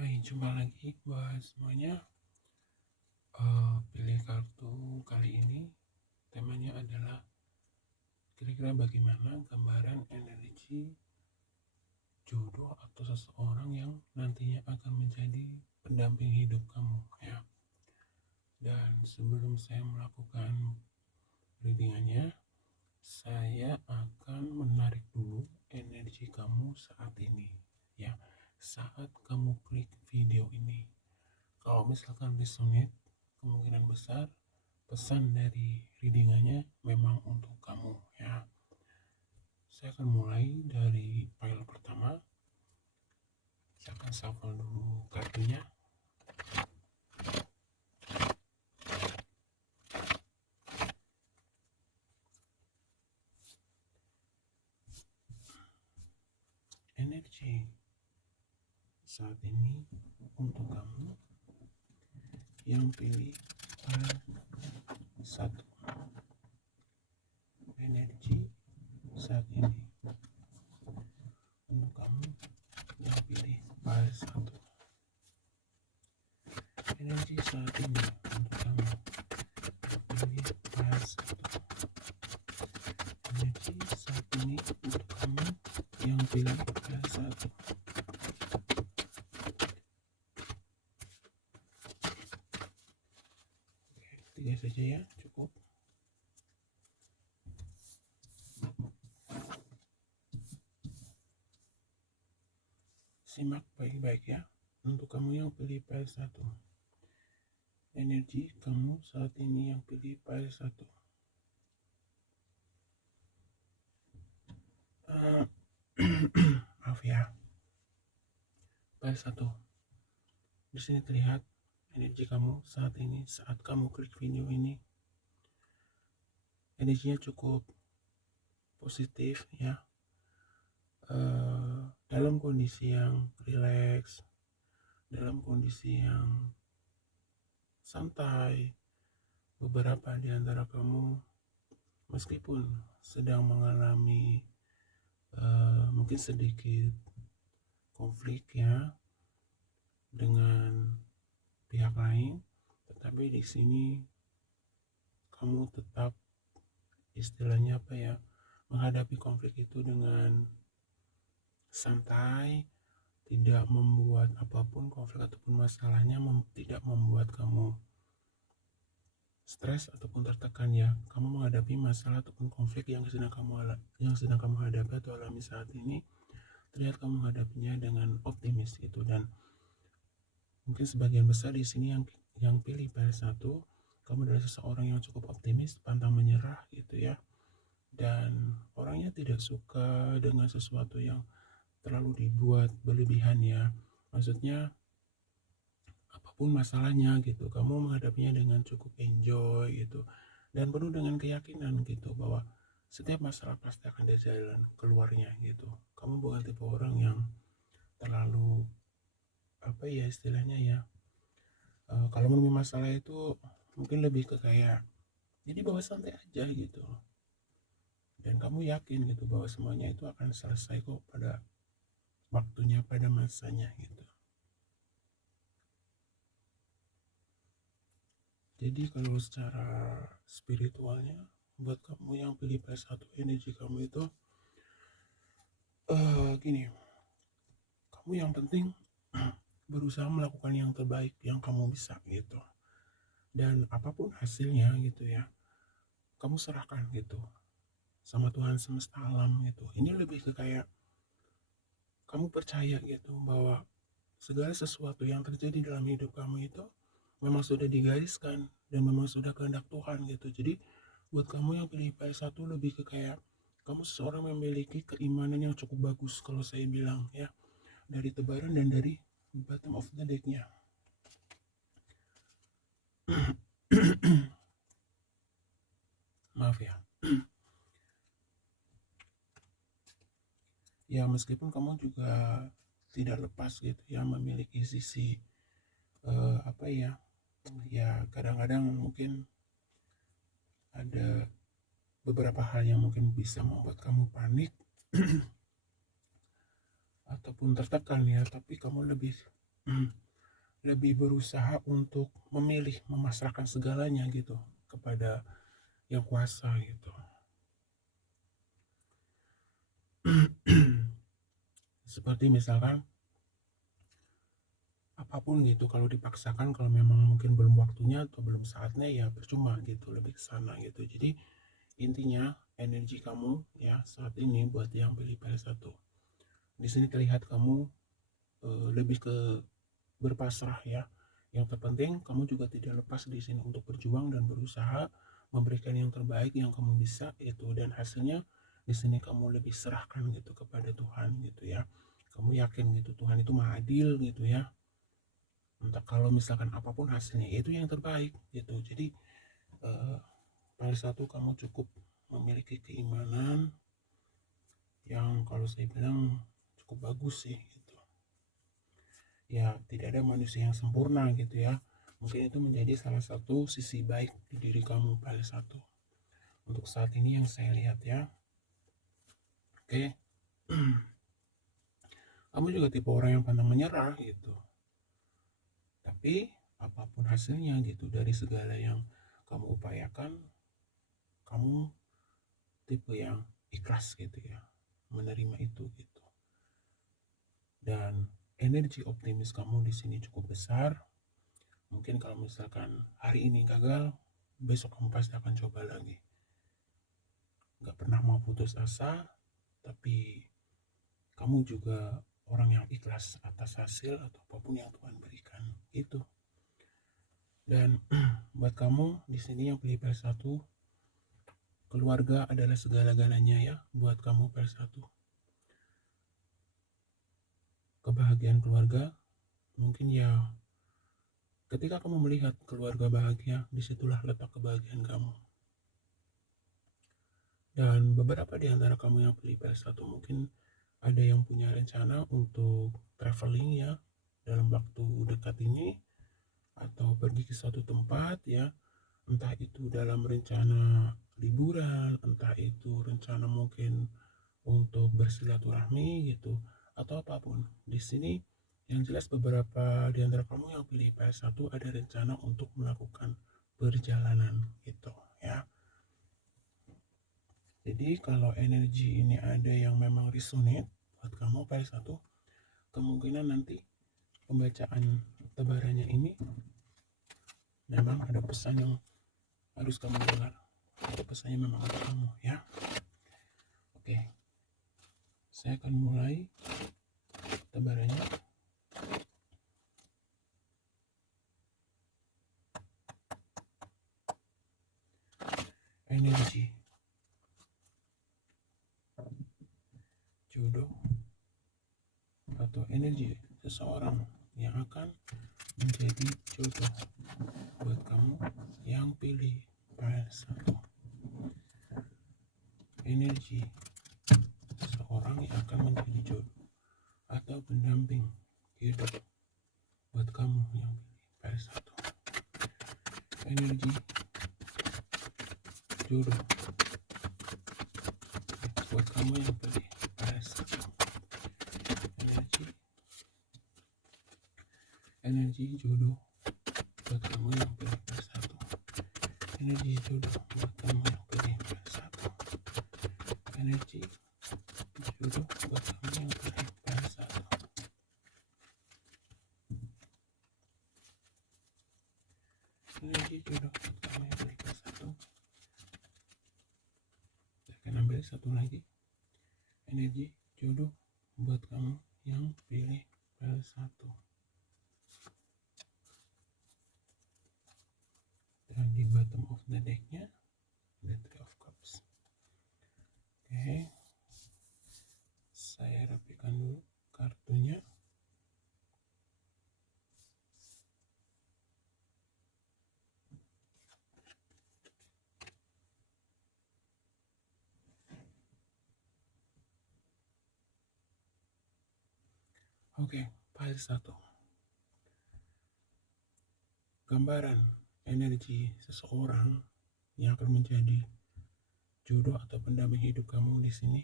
Hai, jumpa lagi buat semuanya. Pilih kartu kali ini temanya adalah kira-kira bagaimana gambaran energi jodoh atau seseorang yang nantinya akan menjadi pendamping hidup kamu ya. Dan sebelum saya melakukan readingannya, saya akan menarik dulu energi kamu saat ini ya. Saat kamu klik video ini, kalau misalkan resonate, kemungkinan besar pesan dari readingannya memang untuk kamu ya. Saya akan mulai dari file pertama. Saya akan shuffle dulu kartunya. Energi saat ini untuk kamu yang pilih file 1. Energi saat ini untuk kamu yang pilih file 1. Energi saat ini untuk kamu yang pilih file 1. Energi saat ini untuk kamu yang pilih file 1. Oke, 3 saja ya, cukup. Simak baik-baik ya, untuk kamu yang pilih file 1. Energi kamu saat ini yang pilih file 1. Maaf ya. File 1. Di sini terlihat energi kamu saat ini, saat kamu klik video ini. Energinya cukup positif ya. Dalam kondisi yang rileks, dalam kondisi yang santai. Beberapa di antara kamu meskipun sedang mengalami mungkin sedikit konflik ya dengan pihak lain, tetapi di sini kamu tetap istilahnya apa ya, menghadapi konflik itu dengan santai, tidak membuat apapun konflik ataupun masalahnya tidak membuat kamu stres ataupun tertekan ya. Kamu menghadapi masalah ataupun konflik yang sedang kamu hadapi atau alami saat ini, terlihat kamu menghadapinya dengan optimis gitu. Dan mungkin sebagian besar di sini yang pilih file 1, kamu adalah seseorang yang cukup optimis, pantang menyerah gitu ya. Dan orangnya tidak suka dengan sesuatu yang terlalu dibuat berlebihan ya. Maksudnya apapun masalahnya gitu, kamu menghadapinya dengan cukup enjoy gitu, dan penuh dengan keyakinan gitu bahwa setiap masalah pasti akan ada jalan keluarnya gitu. Kamu bukan tipe orang yang terlalu apa ya istilahnya ya, kalau menemui masalah itu mungkin lebih ke kayak jadi bawa santai aja gitu. Dan kamu yakin gitu bahwa semuanya itu akan selesai kok pada waktunya, pada masanya gitu. Jadi kalau secara spiritualnya, buat kamu yang pilih PS1, energi kamu itu gini, kamu yang penting berusaha melakukan yang terbaik yang kamu bisa gitu. Dan apapun hasilnya gitu ya, kamu serahkan gitu sama Tuhan semesta alam gitu. Ini lebih ke kayak kamu percaya gitu bahwa segala sesuatu yang terjadi dalam hidup kamu itu memang sudah digariskan dan memang sudah kehendak Tuhan gitu. Jadi buat kamu yang pilih PS1 lebih ke kayak kamu seseorang memiliki keimanan yang cukup bagus kalau saya bilang ya, dari tebaran dan dari bottom of the decknya. Maaf ya. Ya meskipun kamu juga tidak lepas gitu ya memiliki sisi apa ya, ya kadang-kadang mungkin ada beberapa hal yang mungkin bisa membuat kamu panik ataupun tertekan ya, tapi kamu lebih lebih berusaha untuk memilih, memasrahkan segalanya gitu kepada yang kuasa gitu. Seperti misalkan apapun gitu, kalau dipaksakan, kalau memang mungkin belum waktunya atau belum saatnya, ya percuma gitu, lebih ke sana gitu. Jadi intinya energi kamu ya saat ini buat yang pilih PS1, di sini terlihat kamu lebih ke berpasrah ya. Yang terpenting kamu juga tidak lepas di sini untuk berjuang dan berusaha memberikan yang terbaik yang kamu bisa itu, dan hasilnya di sini kamu lebih serahkan gitu kepada Tuhan gitu ya. Kamu yakin gitu Tuhan itu maha adil gitu ya. Entah kalau misalkan apapun hasilnya itu yang terbaik gitu. Jadi pada satu kamu cukup memiliki keimanan yang kalau saya bilang cukup bagus sih gitu. Ya tidak ada manusia yang sempurna gitu ya. Mungkin itu menjadi salah satu sisi baik di diri kamu pada satu. Untuk saat ini yang saya lihat ya. Oke. Kamu juga tipe orang yang pantang menyerah gitu. Tapi apapun hasilnya gitu, dari segala yang kamu upayakan, kamu tipe yang ikhlas gitu ya, menerima itu gitu. Dan energi optimis kamu di sini cukup besar. Mungkin kalau misalkan hari ini gagal, besok kamu pasti akan coba lagi. Gak pernah mau putus asa, tapi kamu juga orang yang ikhlas atas hasil atau apapun yang Tuhan berikan itu. Dan buat kamu di sini yang pilih PS1, keluarga adalah segala-galanya ya buat kamu PS1. Kebahagiaan keluarga, mungkin ya ketika kamu melihat keluarga bahagia, disitulah letak kebahagiaan kamu. Dan beberapa di antara kamu yang pilih PS1 mungkin ada yang punya rencana untuk traveling ya dalam waktu dekat ini, atau pergi ke suatu tempat ya, entah itu dalam rencana liburan, entah itu rencana mungkin untuk bersilaturahmi gitu, atau apapun. Di sini yang jelas beberapa di antara kamu yang pilih PS1 ada rencana untuk melakukan perjalanan gitu ya. Jadi kalau energi ini ada yang memang resonate buat kamu PS1, kemungkinan nanti pembacaan tebarannya ini memang ada pesan yang harus kamu dengar. Itu pesannya memang untuk kamu ya. Oke, saya akan mulai tebarannya. Energi, jodoh, atau energi seseorang yang akan menjadi jodoh buat kamu yang pilih PS1. Energi seseorang yang akan menjadi jodoh atau pendamping hidup buat kamu yang pilih PS1. Energi jodoh buat kamu yang pilih PS1. Energi jodoh buat kamu yang pilih PS1. Energi jodoh buat kamu yang pilih PS1. Energi jodoh buat kamu yang pilih PS1. Energi jodoh buat kamu yang pilih PS1. Saya akan ambil satu lagi. Energi jodoh buat kamu yang pilih PS1. Dan di bottom of the decknya ada Three of Cups. Oke, saya rapikan dulu kartunya. Oke, pile 1. Gambaran energi seseorang yang akan menjadi jodoh atau pendamping hidup kamu di sini.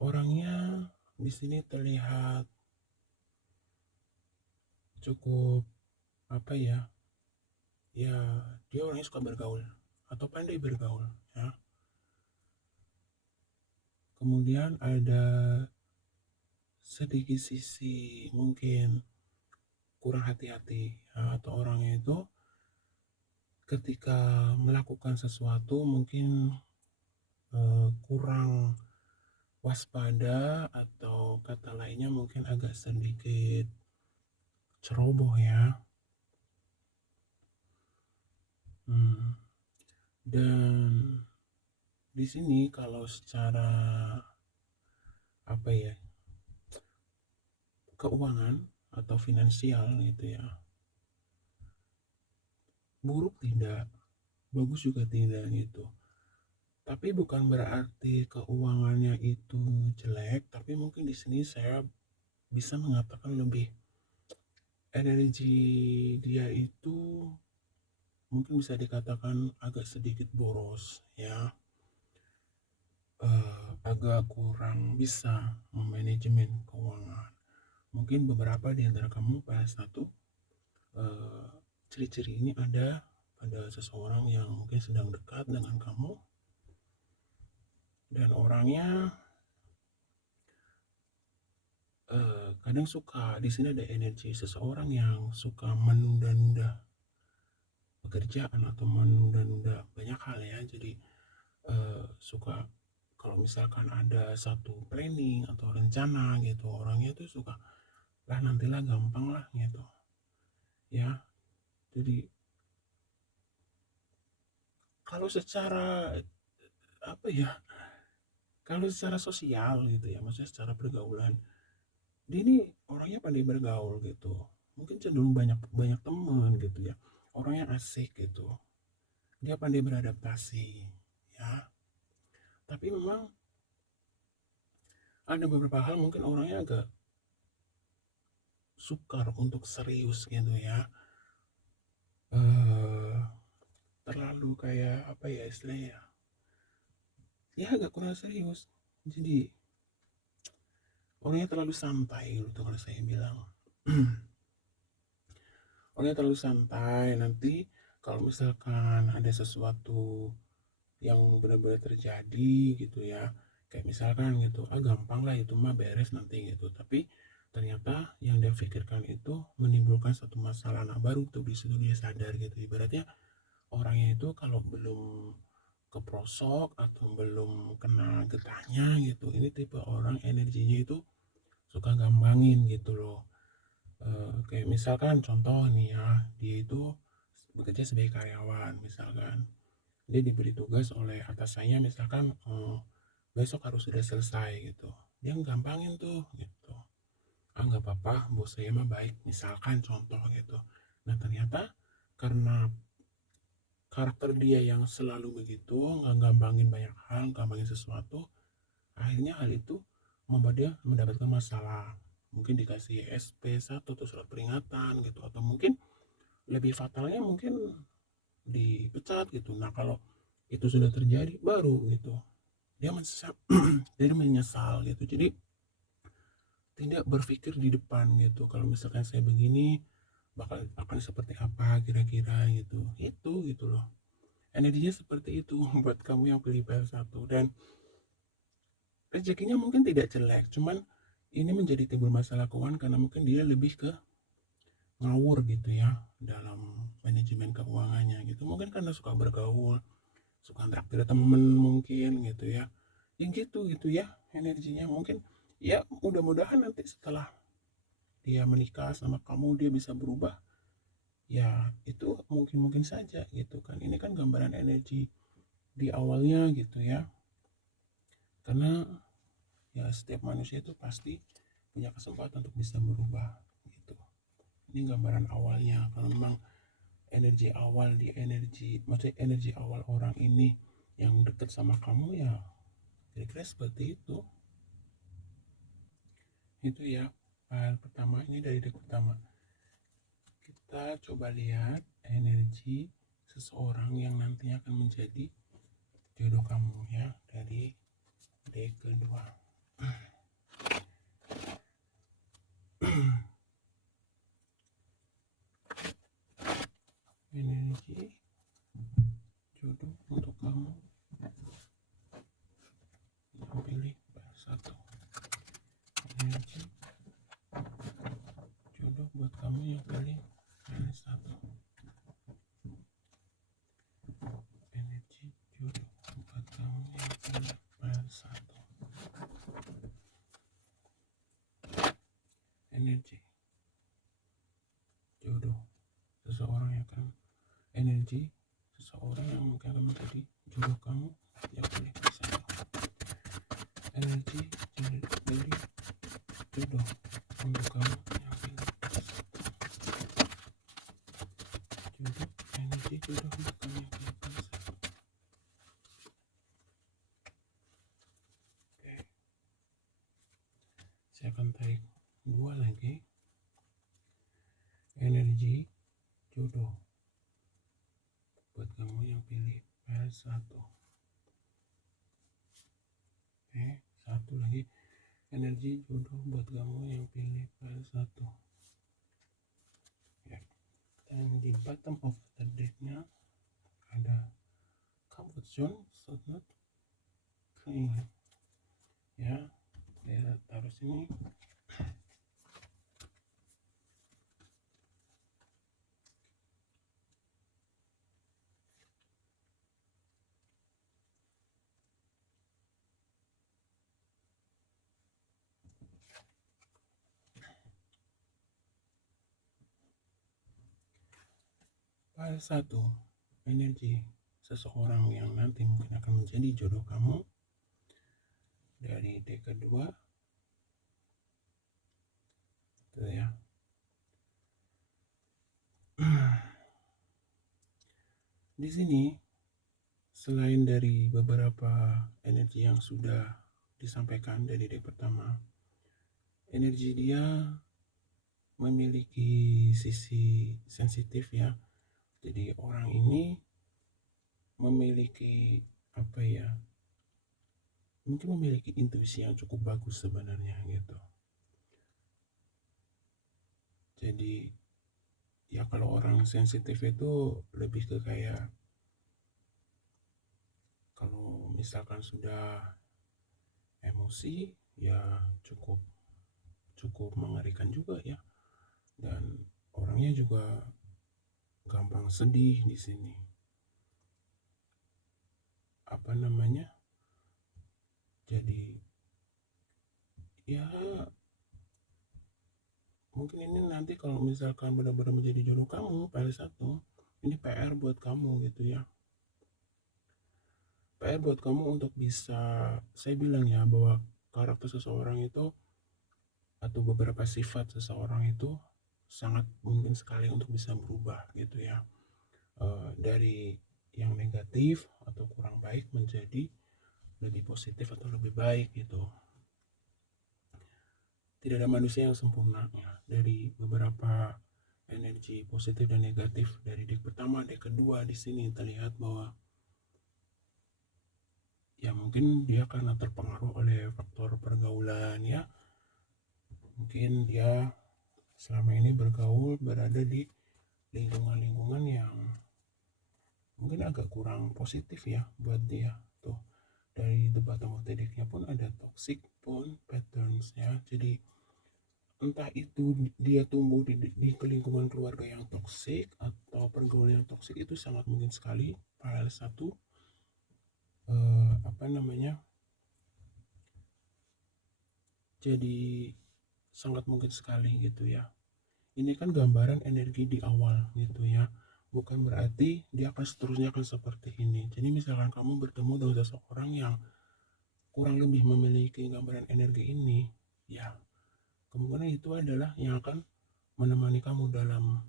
Orangnya di sini terlihat cukup apa ya, ya dia orangnya suka bergaul atau pandai bergaul ya. Kemudian ada sedikit sisi mungkin kurang hati-hati ya, atau orangnya itu ketika melakukan sesuatu mungkin kurang waspada, atau kata lainnya mungkin agak sedikit ceroboh ya. Dan di sini kalau secara apa ya, keuangan atau finansial gitu ya, buruk tidak, bagus juga tidak gitu. Tapi bukan berarti keuangannya itu jelek, tapi mungkin di sini saya bisa mengatakan lebih energi dia itu mungkin bisa dikatakan agak sedikit boros ya. Agak kurang bisa memanajemen keuangan. Mungkin beberapa di antara kamu pada satu ciri-ciri ini ada pada seseorang yang mungkin sedang dekat dengan kamu, dan orangnya kadang suka, di sini ada energi seseorang yang suka menunda-nunda pekerjaan atau menunda-nunda banyak hal ya. Jadi suka kalau misalkan ada satu planning atau rencana gitu, orangnya tuh suka lah nantilah, gampang lah gitu ya. Jadi kalau secara apa ya, kalau secara sosial gitu ya, maksudnya secara pergaulan, dia ini orangnya pandai bergaul gitu, mungkin cenderung banyak banyak teman gitu ya, orangnya asik gitu, dia pandai beradaptasi ya. Tapi memang ada beberapa hal mungkin orangnya agak sukar untuk serius gitu ya. Terlalu kayak apa ya istilahnya ya, agak kurang serius. Jadi orangnya terlalu santai gitu kalau saya bilang. Orangnya terlalu santai. Nanti kalau misalkan ada sesuatu yang benar-benar terjadi gitu ya, kayak misalkan gitu, gampang lah itu mah, beres nanti gitu. Tapi ternyata yang dia pikirkan itu menimbulkan satu masalah. Nah baru tuh di situ dia sadar gitu. Ibaratnya orangnya itu kalau belum keprosok atau belum kena getahnya gitu, ini tipe orang energinya itu suka gampangin gitu loh. Kayak misalkan contoh nih ya, dia itu bekerja sebagai karyawan misalkan, dia diberi tugas oleh atasannya misalkan besok harus sudah selesai gitu, dia gampangin tuh gitu, nggak apa-apa, bos saya mah baik misalkan contoh gitu. Nah ternyata karena karakter dia yang selalu begitu, nggak gampangin banyak hal, gampangin sesuatu, akhirnya hal itu membuat dia mendapatkan masalah. Mungkin dikasih SP1 atau surat peringatan gitu, atau mungkin lebih fatalnya mungkin dipecat gitu. Nah kalau itu sudah terjadi baru gitu dia menyesal, dia menyesal gitu. Jadi tidak berpikir di depan gitu, kalau misalkan saya begini bakal akan seperti apa kira-kira gitu, itu gitu loh. Energinya seperti itu buat kamu yang pilih PL1. Dan rezekinya mungkin tidak jelek, cuman ini menjadi timbul masalah keuangan karena mungkin dia lebih ke ngawur gitu ya dalam manajemen keuangannya gitu. Mungkin karena suka bergaul, suka traktir temen mungkin gitu ya, yang gitu ya energinya. Mungkin ya mudah-mudahan nanti setelah dia menikah sama kamu dia bisa berubah ya, itu mungkin saja gitu kan. Ini kan gambaran energi di awalnya gitu ya, karena ya setiap manusia itu pasti punya kesempatan untuk bisa berubah gitu. Ini gambaran awalnya. Kalau memang energi awal di energi, maksudnya energi awal orang ini yang dekat sama kamu ya kira-kira seperti itu. Itu ya file pertama, ini dari deck pertama. Kita coba lihat energi seseorang yang nantinya akan menjadi jodoh kamu ya, dari deck kedua. energi jodoh seseorang yang akan energi seseorang yang mungkin akan menjadi jodoh kamu yang pilih bisa energi dari jodoh untuk kamu yang pilih jodoh energi jodoh untuk kamu yang pilih bisa. Oke, saya akan tarik 2 lagi energi jodoh buat kamu yang pilih PS1. Oke, 1 lagi energi jodoh buat kamu yang pilih PS1. Ya. Dan di bottom of the decknya ada comfort zone not clean. Ya, saya taruh sini. PS1 energi seseorang yang nanti mungkin akan menjadi jodoh kamu dari deck kedua itu ya. Di sini selain dari beberapa energi yang sudah disampaikan dari deck pertama, energi dia memiliki sisi sensitif ya. Jadi orang ini memiliki apa ya? Mungkin memiliki intuisi yang cukup bagus sebenarnya gitu. Jadi ya kalau orang sensitif itu lebih ke kayak kalau misalkan sudah emosi ya cukup mengerikan juga ya, dan orangnya juga gampang sedih di sini. Apa namanya? Jadi ya mungkin ini nanti kalau misalkan benar-benar menjadi jodoh kamu pada satu, ini PR buat kamu gitu ya. PR buat kamu untuk bisa, saya bilang ya bahwa karakter seseorang itu atau beberapa sifat seseorang itu sangat mungkin sekali untuk bisa berubah gitu ya, dari yang negatif atau kurang baik menjadi lebih positif atau lebih baik gitu. Tidak ada manusia yang sempurna ya. Dari beberapa energi positif dan negatif dari deck pertama, deck kedua di sini terlihat bahwa ya mungkin dia karena terpengaruh oleh faktor pergaulan ya. Mungkin dia selama ini bergaul berada di lingkungan-lingkungan yang mungkin agak kurang positif ya buat dia. Tuh, dari the bottom of the deck-nya pun ada toxic pun patterns ya. Jadi entah itu dia tumbuh di lingkungan keluarga yang toksik atau pergaulan yang toksik, itu sangat mungkin sekali file 1 apa namanya, jadi sangat mungkin sekali gitu ya. Ini kan gambaran energi di awal gitu ya, bukan berarti dia akan seterusnya akan seperti ini. Jadi misalkan kamu bertemu dengan seseorang yang kurang lebih memiliki gambaran energi ini, ya kemungkinan itu adalah yang akan menemani kamu dalam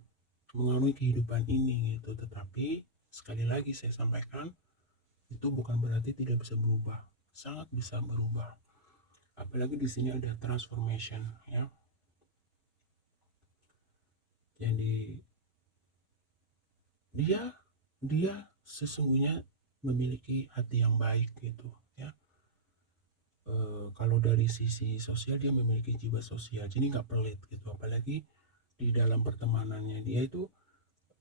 mengalami kehidupan ini gitu. Tetapi sekali lagi saya sampaikan, itu bukan berarti tidak bisa berubah, sangat bisa berubah. Apalagi di sini ada transformation ya. Jadi dia sesungguhnya memiliki hati yang baik gitu ya. Kalau dari sisi sosial dia memiliki jiwa sosial, jadi nggak pelit gitu. Apalagi di dalam pertemanannya dia itu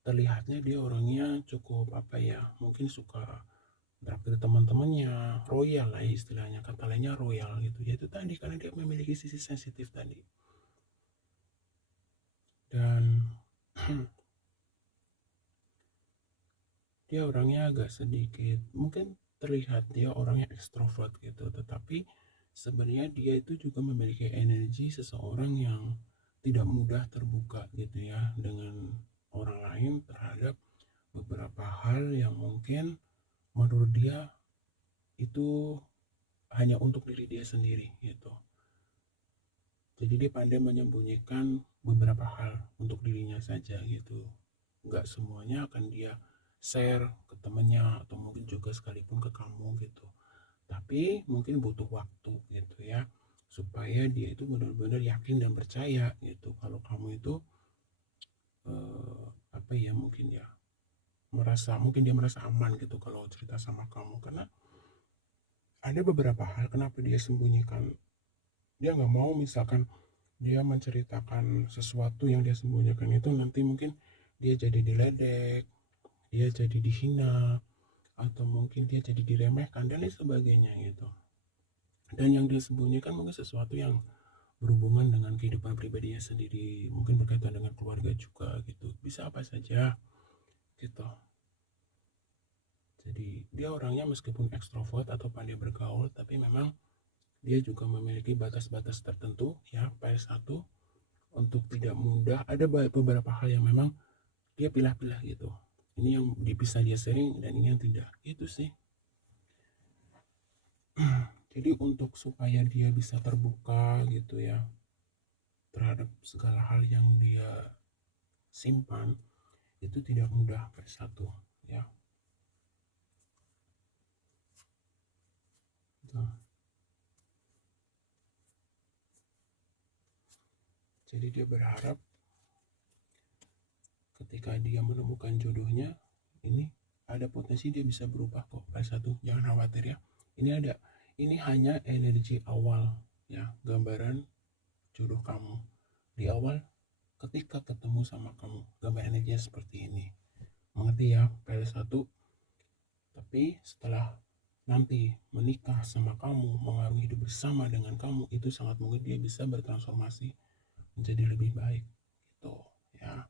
terlihatnya dia orangnya cukup apa ya, mungkin suka traktir teman-temannya, royal lah istilahnya, kata lainnya royal gitu ya. Itu tadi karena dia memiliki sisi sensitif tadi. Dan dia orangnya agak sedikit mungkin terlihat dia orangnya ekstrovert gitu, tetapi sebenarnya dia itu juga memiliki energi seseorang yang tidak mudah terbuka gitu ya dengan orang lain terhadap beberapa hal yang mungkin menurut dia itu hanya untuk diri dia sendiri gitu. Jadi dia pandai menyembunyikan beberapa hal untuk dirinya saja gitu. Nggak semuanya akan dia share ke temennya atau mungkin juga sekalipun ke kamu gitu. Tapi mungkin butuh waktu gitu ya, supaya dia itu benar-benar yakin dan percaya gitu kalau kamu itu apa ya, mungkin ya mungkin dia merasa aman gitu kalau cerita sama kamu, karena ada beberapa hal kenapa dia sembunyikan. Dia nggak mau misalkan dia menceritakan sesuatu yang dia sembunyikan itu nanti mungkin dia jadi diledek, dia jadi dihina, atau mungkin dia jadi diremehkan dan lain sebagainya gitu. Dan yang dia sembunyikan mungkin sesuatu yang berhubungan dengan kehidupan pribadinya sendiri, mungkin berkaitan dengan keluarga juga gitu, bisa apa saja gitu. Jadi dia orangnya meskipun ekstrovert atau pandai bergaul, tapi memang dia juga memiliki batas-batas tertentu ya, PS1, untuk tidak mudah. Ada beberapa hal yang memang dia pilah-pilah gitu, ini yang bisa dia sharing dan ini yang tidak, itu sih. Jadi untuk supaya dia bisa terbuka gitu ya terhadap segala hal yang dia simpan, itu tidak mudah PS1 ya gitu. Jadi dia berharap ketika dia menemukan jodohnya, ini ada potensi dia bisa berubah kok PS1, jangan khawatir ya. Ini hanya energi awal ya, gambaran jodoh kamu di awal ketika ketemu sama kamu, gambar energinya seperti ini, mengerti ya PS1. Tapi setelah nanti menikah sama kamu, mengarungi hidup bersama dengan kamu, itu sangat mungkin dia bisa bertransformasi menjadi lebih baik gitu ya.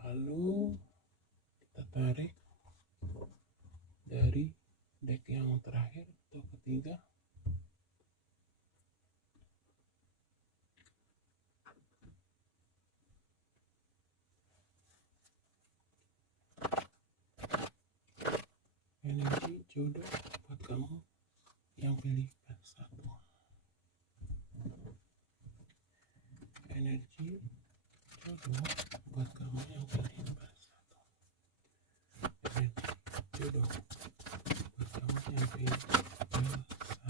Lalu kita tarik dari deck yang terakhir atau ketiga. Energi jodoh buat kamu yang pilih PS1. Energi jodoh buat kamu yang pilih PS1. Energi jodoh buat kamu yang pilih PS1.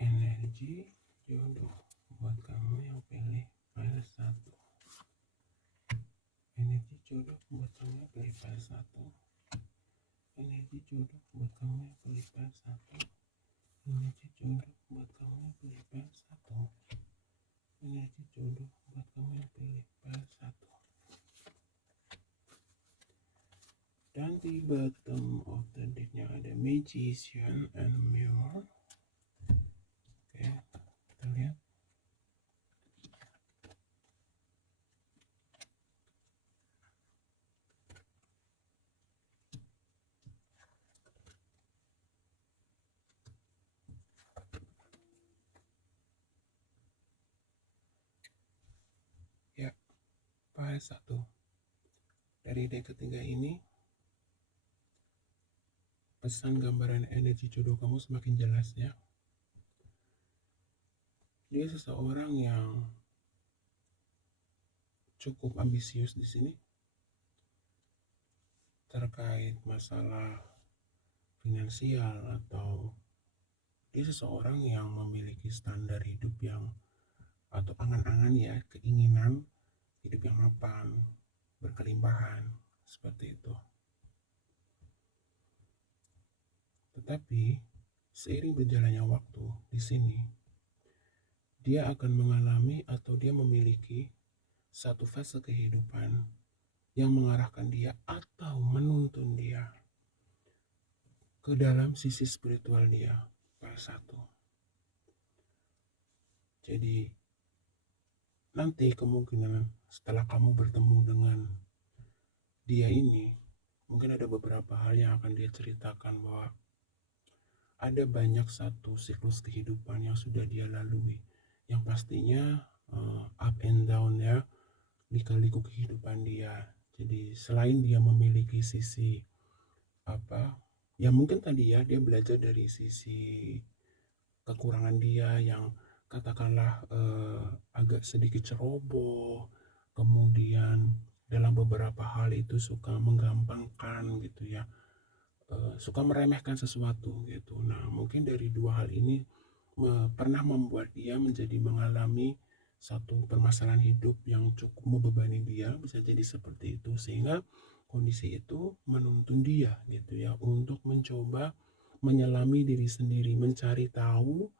Energi jodoh buat kamu yang pilih PS1. Energi jodoh buat kamu yang pilih PS1. Energi jodoh buat kamu yang pilih PS1. Energi jodoh buat kamu yang pilih PS1. Energi jodoh buat kamu yang pilih PS1. Dan di bottom of the decknya ada Magician and Mirror. Oke, kita lihat. Ya, PS1. Dari deck ketiga ini, pesan gambaran energi jodoh kamu semakin jelas ya. Dia seseorang yang cukup ambisius di sini terkait masalah finansial, atau dia seseorang yang memiliki standar hidup yang, atau angan-angan ya, keinginan hidup yang mapan, berkelimpahan, seperti itu. Tetapi seiring berjalannya waktu di sini, dia akan mengalami atau dia memiliki satu fase kehidupan yang mengarahkan dia atau menuntun dia ke dalam sisi spiritual dia, PS1. Jadi nanti kemungkinan setelah kamu bertemu dengan dia ini, mungkin ada beberapa hal yang akan dia ceritakan bahwa ada banyak satu siklus kehidupan yang sudah dia lalui, yang pastinya up and down ya, lika-liku kehidupan dia. Jadi selain dia memiliki sisi apa, ya mungkin tadi ya dia belajar dari sisi kekurangan dia yang katakanlah agak sedikit ceroboh, kemudian dalam beberapa hal itu suka menggampangkan gitu ya, suka meremehkan sesuatu gitu. Nah, mungkin dari dua hal ini pernah membuat dia menjadi mengalami satu permasalahan hidup yang cukup membebani dia, bisa jadi seperti itu, sehingga kondisi itu menuntun dia gitu ya untuk mencoba menyelami diri sendiri, mencari tahu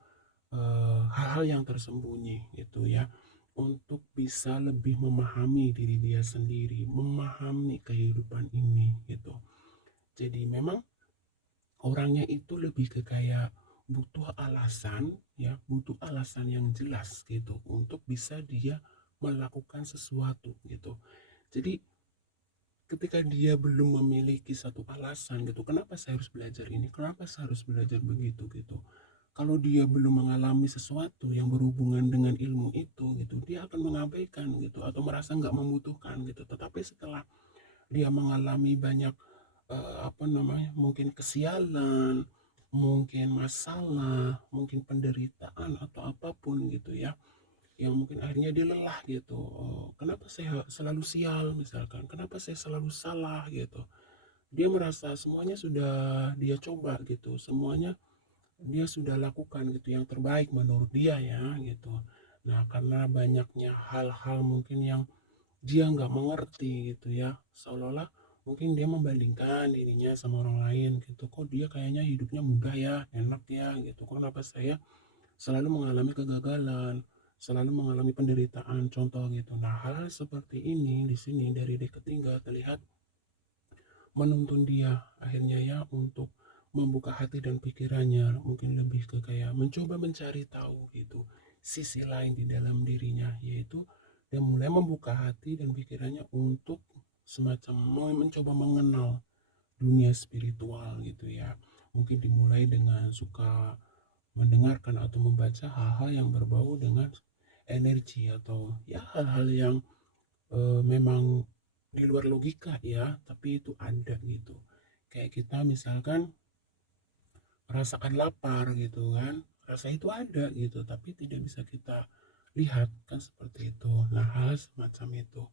hal-hal yang tersembunyi gitu ya, untuk bisa lebih memahami diri dia sendiri, memahami kehidupan ini gitu. Jadi memang orangnya itu lebih ke kayak butuh alasan ya, butuh alasan yang jelas gitu untuk bisa dia melakukan sesuatu gitu. Jadi ketika dia belum memiliki satu alasan gitu, kenapa saya harus belajar ini, kenapa saya harus belajar begitu gitu, kalau dia belum mengalami sesuatu yang berhubungan dengan ilmu itu gitu, dia akan mengabaikan gitu atau merasa nggak membutuhkan gitu. Tetapi setelah dia mengalami banyak apa namanya, mungkin kesialan, mungkin masalah, mungkin penderitaan atau apapun gitu ya, yang mungkin akhirnya dia lelah gitu. Kenapa saya selalu sial misalkan, kenapa saya selalu salah gitu, dia merasa semuanya sudah dia coba gitu, semuanya dia sudah lakukan gitu yang terbaik menurut dia ya gitu. Nah, karena banyaknya hal-hal mungkin yang dia nggak mengerti gitu ya, seolah-olah mungkin dia membandingkan dirinya sama orang lain gitu, kok dia kayaknya hidupnya mudah ya, enak ya gitu, kok kenapa saya selalu mengalami kegagalan, selalu mengalami penderitaan contoh gitu. Nah, hal seperti ini di sini dari D ketiga terlihat menuntun dia akhirnya ya untuk membuka hati dan pikirannya, mungkin lebih ke kayak mencoba mencari tahu gitu sisi lain di dalam dirinya, yaitu dia mulai membuka hati dan pikirannya untuk semacam mau mencoba mengenal dunia spiritual gitu ya. Mungkin dimulai dengan suka mendengarkan atau membaca hal-hal yang berbau dengan energi atau ya hal-hal yang memang di luar logika ya, tapi itu ada gitu. Kayak kita misalkan merasakan lapar gitu kan, rasa itu ada gitu, tapi tidak bisa kita lihat kan seperti itu. Nah, hal semacam itu.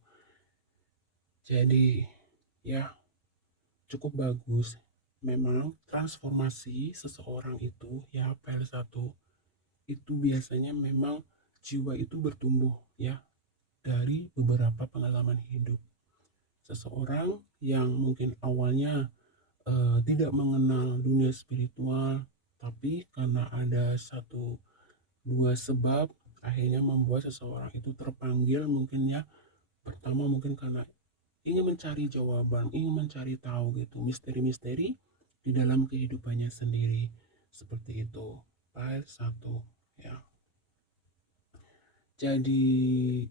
Jadi ya cukup bagus. Memang transformasi seseorang itu ya PL1 itu biasanya memang jiwa itu bertumbuh ya dari beberapa pengalaman hidup. Seseorang yang mungkin awalnya tidak mengenal dunia spiritual, tapi karena ada satu dua sebab akhirnya membuat seseorang itu terpanggil mungkin ya. Pertama mungkin karena ingin mencari jawaban, ingin mencari tahu gitu misteri-misteri di dalam kehidupannya sendiri. Seperti itu. File 1 ya. Jadi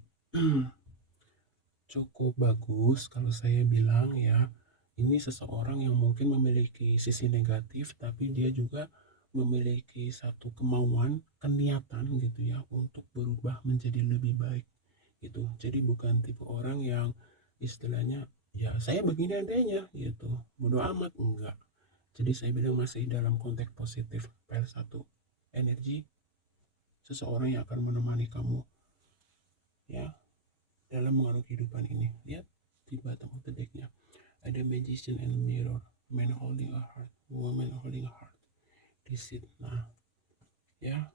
cukup bagus kalau saya bilang ya, ini seseorang yang mungkin memiliki sisi negatif, tapi dia juga memiliki satu kemauan, keniatan gitu ya, untuk berubah menjadi lebih baik gitu. Jadi bukan tipe orang yang istilahnya, ya saya begini adanya gitu, bodoh amat, enggak. Jadi saya bilang masih dalam konteks positif. PL1 energi seseorang yang akan menemani kamu ya dalam mengarungi kehidupan ini. Lihat di bottom of the decknya ada magician and mirror, man holding a heart, woman holding a heart, deceit. Nah ya,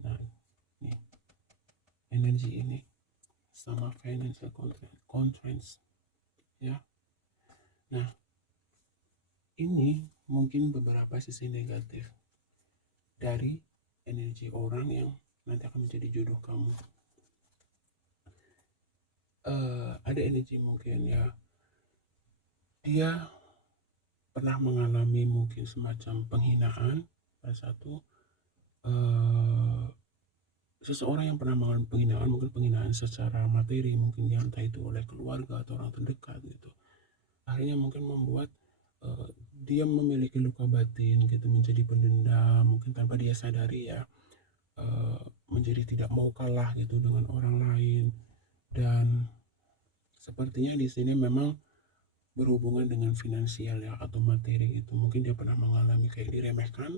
nah nih energi ini sama financial constraints ya. Nah, ini mungkin beberapa sisi negatif dari energi orang yang nanti akan menjadi jodoh kamu. Ada energi mungkin ya, dia pernah mengalami mungkin semacam penghinaan pada satu seseorang yang pernah mengalami penghinaan, mungkin penghinaan secara materi mungkin ya, entah itu oleh keluarga atau orang terdekat gitu, akhirnya mungkin membuat dia memiliki luka batin gitu, menjadi pendendam, mungkin tanpa dia sadari ya, menjadi tidak mau kalah gitu dengan orang lain. Dan sepertinya di sini memang berhubungan dengan finansial ya, atau materi itu. Mungkin dia pernah mengalami kayak diremehkan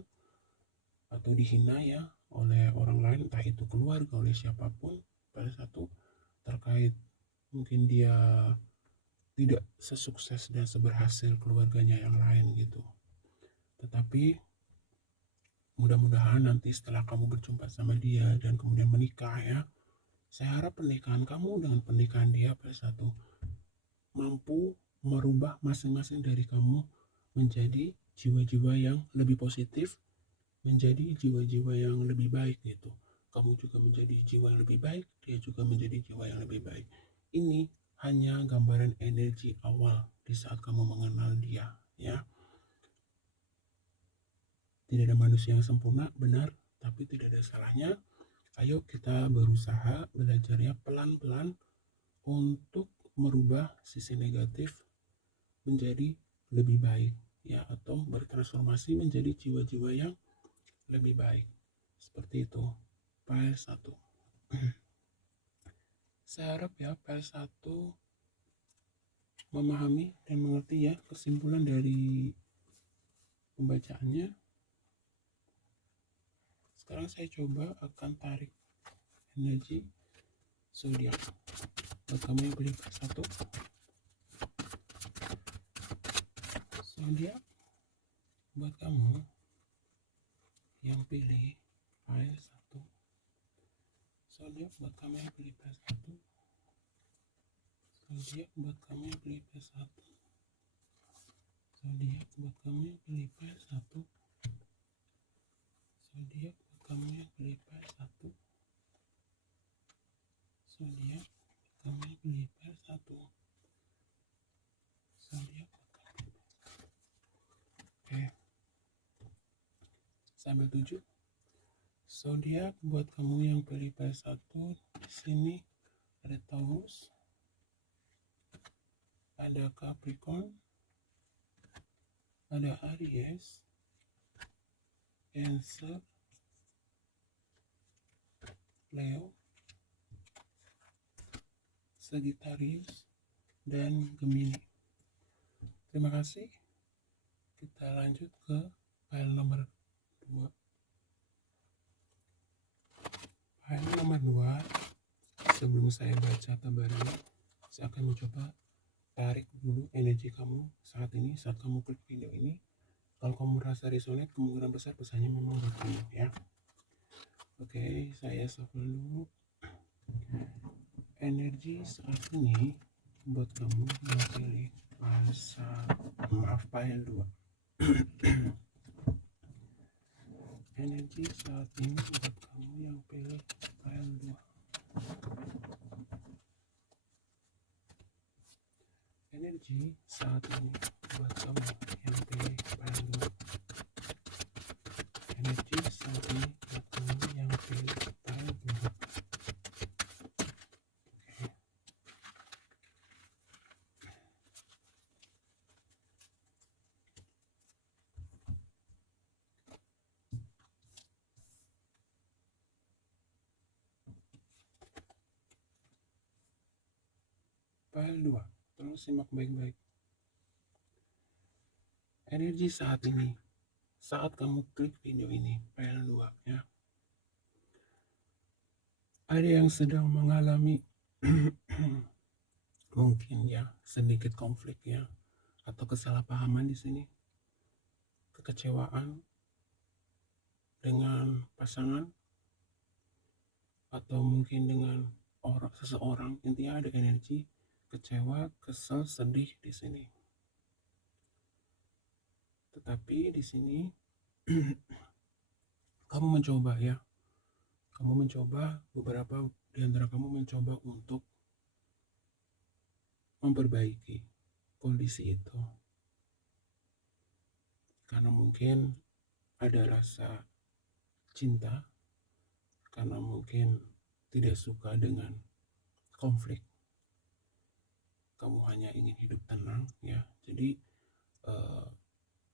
atau dihina ya oleh orang lain, entah itu keluarga, oleh siapapun pada satu terkait mungkin dia tidak sesukses dan seberhasil keluarganya yang lain gitu. Tetapi mudah-mudahan nanti setelah kamu berjumpa sama dia dan kemudian menikah ya, saya harap pernikahan kamu dengan pernikahan dia pada satu mampu merubah masing-masing dari kamu menjadi jiwa-jiwa yang lebih positif, menjadi jiwa-jiwa yang lebih baik gitu. Kamu juga menjadi jiwa yang lebih baik, dia juga menjadi jiwa yang lebih baik. Ini hanya gambaran energi awal di saat kamu mengenal dia ya. Tidak ada manusia yang sempurna, benar, tapi tidak ada salahnya. Ayo kita berusaha belajar ya pelan-pelan untuk merubah sisi negatif menjadi lebih baik ya, atau bertransformasi menjadi jiwa-jiwa yang lebih baik. Seperti itu. File 1. Saya harap ya file 1 memahami dan mengerti ya kesimpulan dari pembacaannya. Sekarang saya coba akan tarik energi zodiak buat kamu yang pilih file 1. Zodiak buat kamu yang pilih file 1. Zodiak buat kamu yang pilih file 1. Zodiak buat kamu yang pilih file 1. Zodiak buat kamu yang pilih file 1. Zodiak buat kamu yang pilih file 1. Zodiak buat kamu yang pilih file 1. Zodiak buat kamu. Oke. Sampai 7. Zodiak buat kamu yang pilih file 1. Di sini ada Taurus, ada Capricorn, ada Aries, Cancer, Leo, Sagittarius, dan Gemini. Terima kasih. Kita lanjut ke file nomor 2. File nomor 2, sebelum saya baca tabarannya, saya akan mencoba tarik dulu energi kamu saat ini, saat kamu klik video ini. Kalau kamu merasa resonate, kemungkinan besar pesannya memang buat kamu ya. Oke, saya shuffle dulu. Energi saat ini buat kamu yang pilih file 2. Energi saat ini buat kamu yang pilih file 2. Energi saat ini buat kamu yang pilih file 2. Energi saat ini buat kamu yang pilih file 2. File 2, tolong simak baik-baik. Energi saat ini, saat kamu klik video ini, file 2 ya. Ada yang sedang mengalami mungkin ya sedikit konflik ya, atau kesalahpahaman di sini, kekecewaan dengan pasangan, atau mungkin dengan seseorang. Intinya ada energi kecewa, kesel, sedih di sini. Tetapi di sini kamu mencoba ya, kamu mencoba, beberapa di antara kamu mencoba untuk memperbaiki kondisi itu, karena mungkin ada rasa cinta, karena mungkin tidak suka dengan konflik, kamu hanya ingin hidup tenang ya. Jadi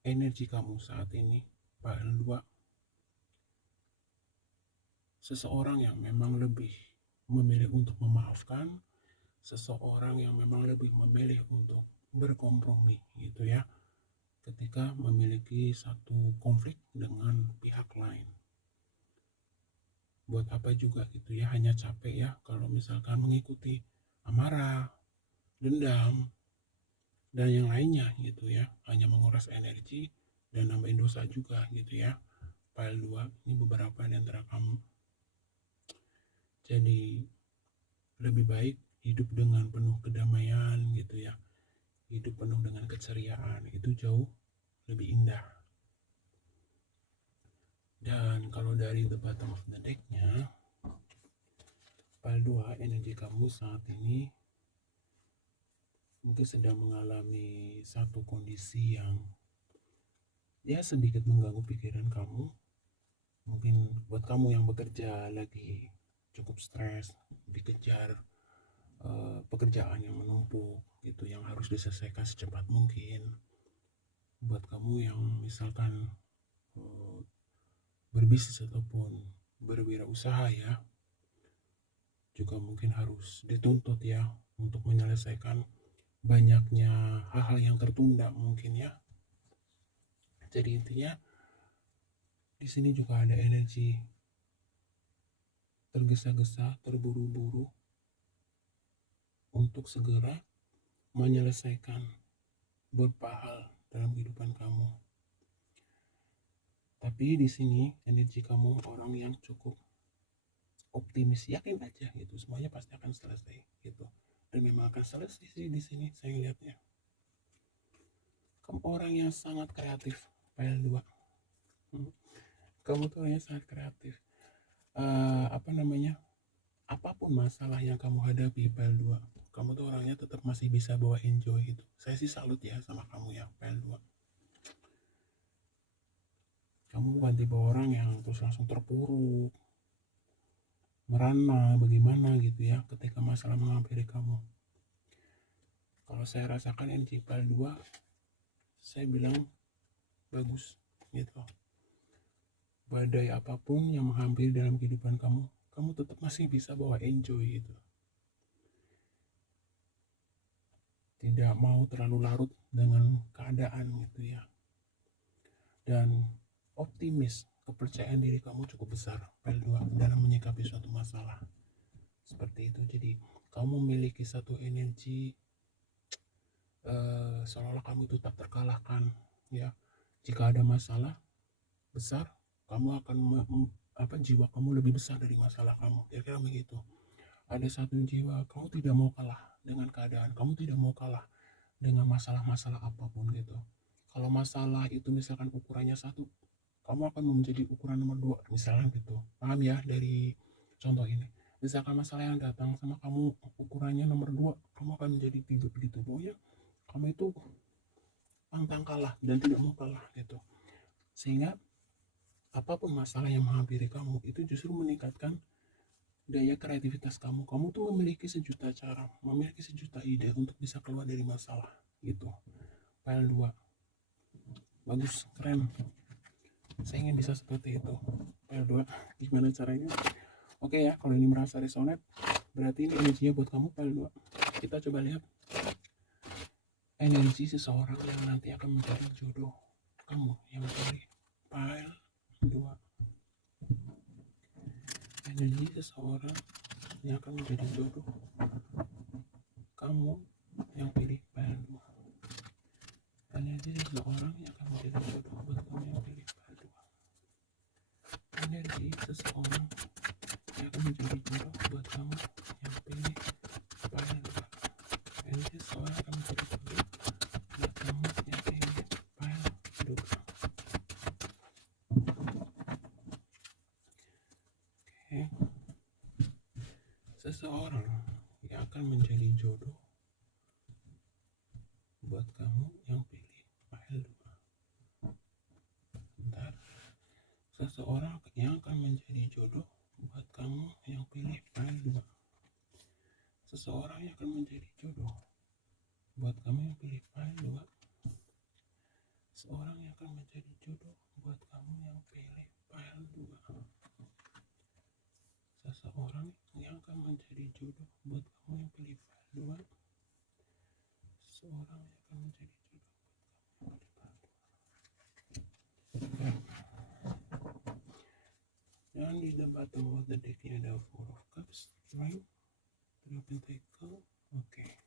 energi kamu saat ini file 2, seseorang yang memang lebih memilih untuk memaafkan, seseorang yang memang lebih memilih untuk berkompromi gitu ya, ketika memiliki satu konflik dengan pihak lain. Buat apa juga gitu ya, hanya capek ya kalau misalkan mengikuti amarah, dendam, dan yang lainnya gitu ya, hanya menguras energi dan nambahin dosa juga gitu ya. File 2 ini beberapa di antara kamu. Jadi lebih baik hidup dengan penuh kedamaian gitu ya, hidup penuh dengan keceriaan, itu jauh lebih indah. Dan kalau dari the bottom of the deck-nya, file 2, energi kamu saat ini mungkin sedang mengalami satu kondisi yang ya sedikit mengganggu pikiran kamu. Mungkin buat kamu yang bekerja lagi cukup stres, dikejar pekerjaan yang menumpuk gitu, yang harus diselesaikan secepat mungkin. Buat kamu yang misalkan berbisnis ataupun berwirausaha ya, juga mungkin harus dituntut ya untuk menyelesaikan banyaknya hal-hal yang tertunda mungkin ya. Jadi intinya di sini juga ada energi tergesa-gesa, terburu-buru untuk segera menyelesaikan beberapa hal dalam kehidupan kamu. Tapi di sini energi kamu orang yang cukup optimis, yakin aja gitu, semuanya pasti akan selesai gitu. Dan memang akan selesai sih di sini saya lihatnya. Kamu orang yang sangat kreatif, file 2. Kamu tuh orangnya sangat kreatif. Apapun masalah yang kamu hadapi file 2, kamu tuh orangnya tetap masih bisa bawa enjoy gitu. Saya sih salut ya sama kamu ya file 2. Kamu bukan tipe orang yang terus langsung terpuruk, merana bagaimana gitu ya ketika masalah menghampiri kamu. Kalau saya rasakan energi file 2, saya bilang bagus gitu. Badai apapun yang menghampiri dalam kehidupan kamu, kamu tetap masih bisa bawa enjoy gitu. Tidak mau terlalu larut dengan keadaan gitu ya. Dan optimis, kepercayaan diri kamu cukup besar file 2 dalam menyikapi suatu masalah. Seperti itu. Jadi kamu memiliki satu energi seolah-olah kamu itu tak terkalahkan ya. Jika ada masalah besar, kamu akan jiwa kamu lebih besar dari masalah kamu, kira-kira begitu. Ada satu jiwa, kamu tidak mau kalah dengan keadaan, kamu tidak mau kalah dengan masalah-masalah apapun gitu. Kalau masalah itu misalkan ukurannya 1, kamu akan menjadi ukuran nomor 2 misalnya gitu. Paham ya dari contoh ini? Misalkan masalah yang datang sama kamu ukurannya nomor 2, kamu akan menjadi 3 begitu. Pokoknya kamu itu pantang kalah dan tidak mau kalah gitu. Sehingga apapun masalah yang menghampiri kamu itu justru meningkatkan daya kreativitas kamu. Kamu tuh memiliki sejuta cara, memiliki sejuta ide untuk bisa keluar dari masalah gitu. File 2 bagus, keren. Saya ingin bisa seperti itu. File 2 gimana caranya? Oke ya, kalau ini merasa resonate, berarti ini energinya buat kamu file 2. Kita coba lihat energi seseorang yang nanti akan menjadi jodoh kamu yang pilih file 2. Energi seseorang yang akan menjadi jodoh kamu yang pilih file 2. Energi seseorang yang akan menjadi jodoh buat kamu yang pilih file 2. Energi seseorang yang akan menjadi jodoh buat kamu yang pilih file 2. Energi seseorang akan menjadi jodoh buat kamu yang pilih file 2. Oke. Seseorang yang akan menjadi jodoh buat kamu yang pilih file 2. Bentar. Seseorang yang akan menjadi jodoh buat kamu yang pilih file 2. Seseorang yang akan menjadi jodoh buat kamu yang pilih file 2. seorang yang akan menjadi jodoh buat kamu yang pilih pile 2. Seseorang yang akan menjadi jodoh buat kamu yang pilih pile 2. Seorang yang akan menjadi jodoh buat kamu yang pilih pile 2. Dan di the bottom of the deck ada 4 of cups, right? 3 pentacle. Oke.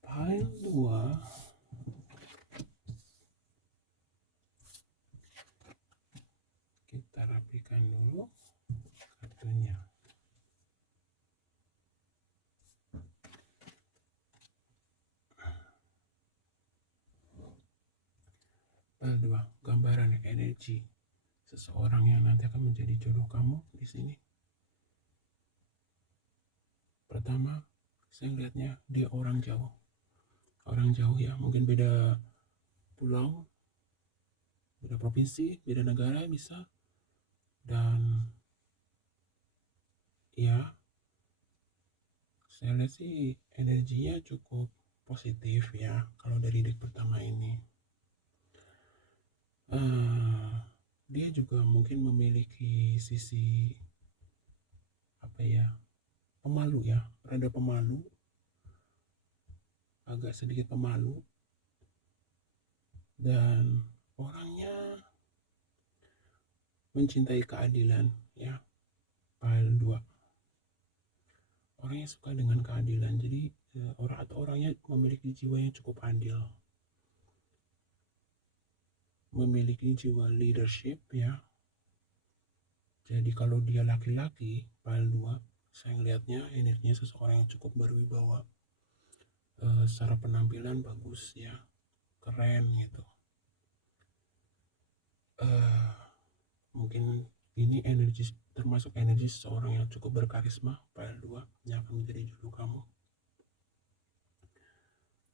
Pile 2 kita rapikan dulu kartunya. Pile 2 gambaran energi seseorang yang nanti akan menjadi jodoh kamu di sini. Pertama, saya lihatnya dia orang jauh ya, mungkin beda pulau, beda provinsi, beda negara bisa. Dan ya, saya lihat sih energinya cukup positif ya kalau dari deck pertama ini. Dia juga mungkin memiliki sisi pemalu ya, rada pemalu, agak sedikit pemalu, dan orangnya mencintai keadilan ya. Pile 2 orangnya suka dengan keadilan, jadi orangnya memiliki jiwa yang cukup adil, memiliki jiwa leadership ya. Jadi kalau dia laki-laki pile 2, saya ngelihatnya energinya seseorang yang cukup berwibawa, secara penampilan bagus ya, keren gitu. Mungkin ini termasuk energi seseorang yang cukup berkarisma, pile 2 yang akan menjadi jodoh kamu.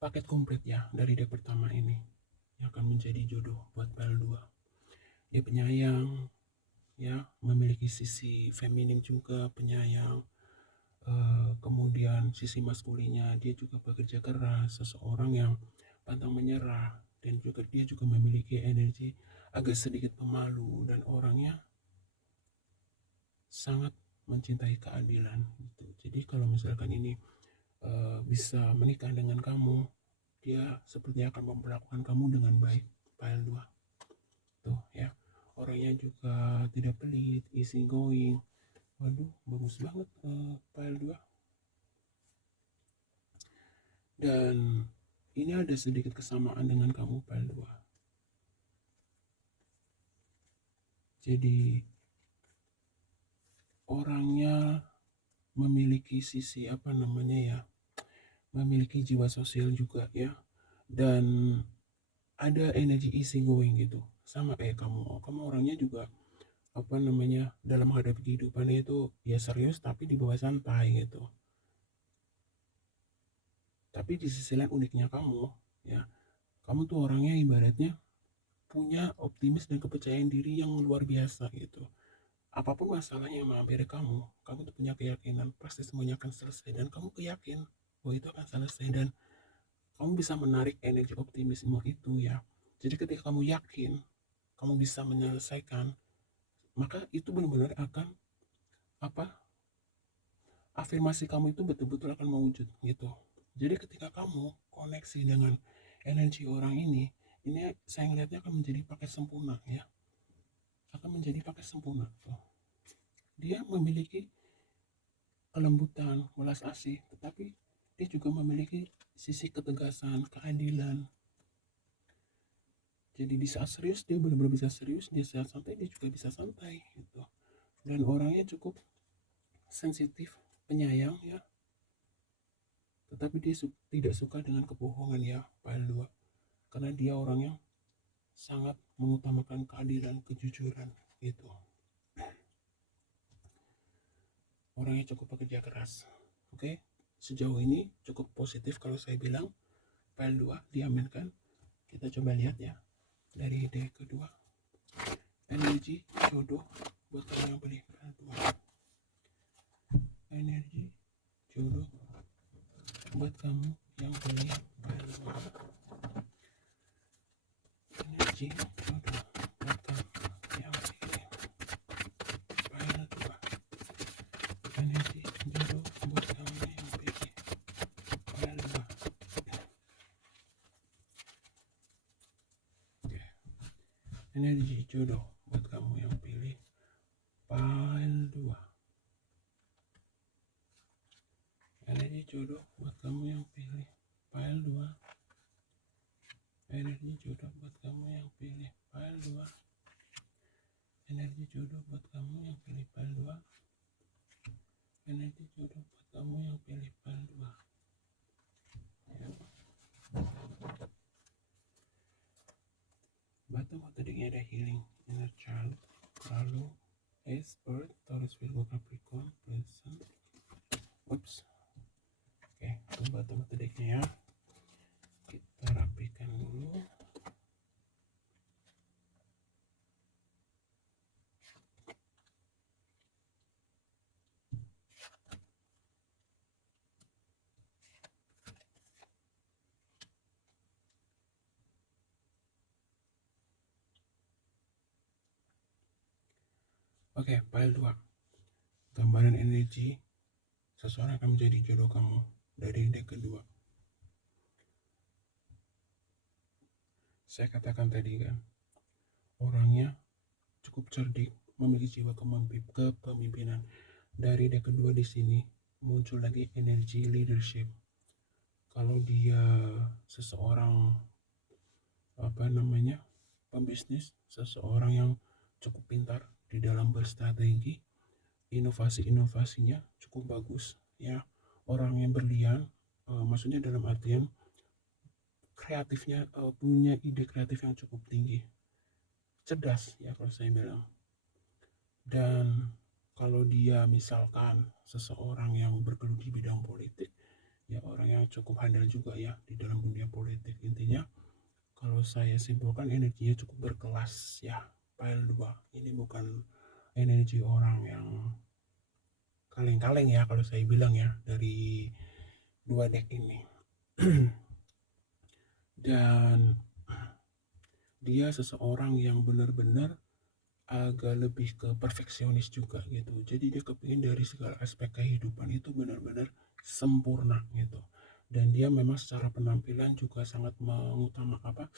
Paket komplit ya dari deck pertama ini yang akan menjadi jodoh buat pile 2. Dia penyayang ya, memiliki sisi feminim juga, penyayang. Kemudian sisi maskulinnya, dia juga bekerja keras, seseorang yang pantang menyerah, dan juga dia juga memiliki energi agak sedikit pemalu, dan orangnya sangat mencintai keadilan gitu. Jadi kalau misalkan ini bisa menikah dengan kamu, dia sepertinya akan memperlakukan kamu dengan baik, pile 2 tuh ya. Orangnya juga tidak pelit, easy going. Waduh, bagus banget pile 2. Dan ini ada sedikit kesamaan dengan kamu pile 2. Jadi orangnya memiliki sisi memiliki jiwa sosial juga ya, dan ada energi easy going gitu, sama kayak kamu orangnya juga dalam menghadapi kehidupannya itu ya serius tapi di bawah santai gitu. Tapi di sisi lain uniknya kamu ya, kamu tuh orangnya ibaratnya punya optimis dan kepercayaan diri yang luar biasa gitu. Apapun masalahnya yang menghampiri kamu tuh punya keyakinan pasti semuanya akan selesai, dan kamu yakin bahwa itu akan selesai, dan kamu bisa menarik energi optimisme itu ya. Jadi ketika kamu yakin kamu bisa menyelesaikan, maka itu benar-benar akan afirmasi kamu itu betul-betul akan mewujud gitu. Jadi ketika kamu koneksi dengan energi orang ini saya melihatnya akan menjadi paket sempurna ya, akan menjadi paket sempurna tuh. Dia memiliki kelembutan, welas asih, tetapi dia juga memiliki sisi ketegasan, keadilan. Jadi di saat serius dia benar-benar bisa serius, di saat santai dia juga bisa santai gitu. Dan orangnya cukup sensitif, penyayang ya, tetapi dia tidak suka dengan kebohongan ya, pile 2, karena dia orangnya sangat mengutamakan keadilan, kejujuran gitu. Orangnya cukup bekerja keras. Oke, sejauh ini cukup positif kalau saya bilang pile 2 diaminkan. Kita coba lihat ya dari deck kedua, energi jodoh buat kamu yang pilih pile 2. Energi jodoh buat kamu yang pilih pile 2. energi jodoh buat kamu yang pilih pile 2. Energi jodoh buat kamu yang pilih pile 2. Oke. Energi jodoh buat kamu yang pilih pile 2. Energi jodoh buat kamu yang pilih pile 2. Energi jodoh buat kamu yang pilih pile 2. Energi jodoh buat kamu yang pilih pile 2. Energi jodoh buat kamu yang pilih pile 2. Bottom of the decknya ada healing inner child, lalu Ace, Earth, Taurus, Virgo, Capricorn, Present. Oops. Oke, itu bottom of the decknya ya. Kita rapikan dulu. Oke, pile 2. Gambaran energi seseorang akan menjadi jodoh kamu dari deck kedua. Saya katakan tadi kan, orangnya cukup cerdik, memiliki jiwa kepemimpinan. Dari deck kedua di sini muncul lagi energi leadership. Kalau dia seseorang pembisnis, seseorang yang cukup pintar di dalam berstrategi, inovasi-inovasinya cukup bagus ya. Orang yang berlian, maksudnya dalam artian kreatifnya, punya ide kreatif yang cukup tinggi, cerdas ya kalau saya bilang. Dan kalau dia misalkan seseorang yang bergelut di bidang politik, ya orang yang cukup handal juga ya di dalam dunia politik. Intinya kalau saya simpulkan energinya cukup berkelas ya. Pile 2 ini bukan energi orang yang kaleng-kaleng ya kalau saya bilang ya dari dua deck ini. Dan dia seseorang yang benar-benar agak lebih ke perfeksionis juga gitu. Jadi dia kepingin dari segala aspek kehidupan itu benar-benar sempurna gitu. Dan dia memang secara penampilan juga sangat mengutamakan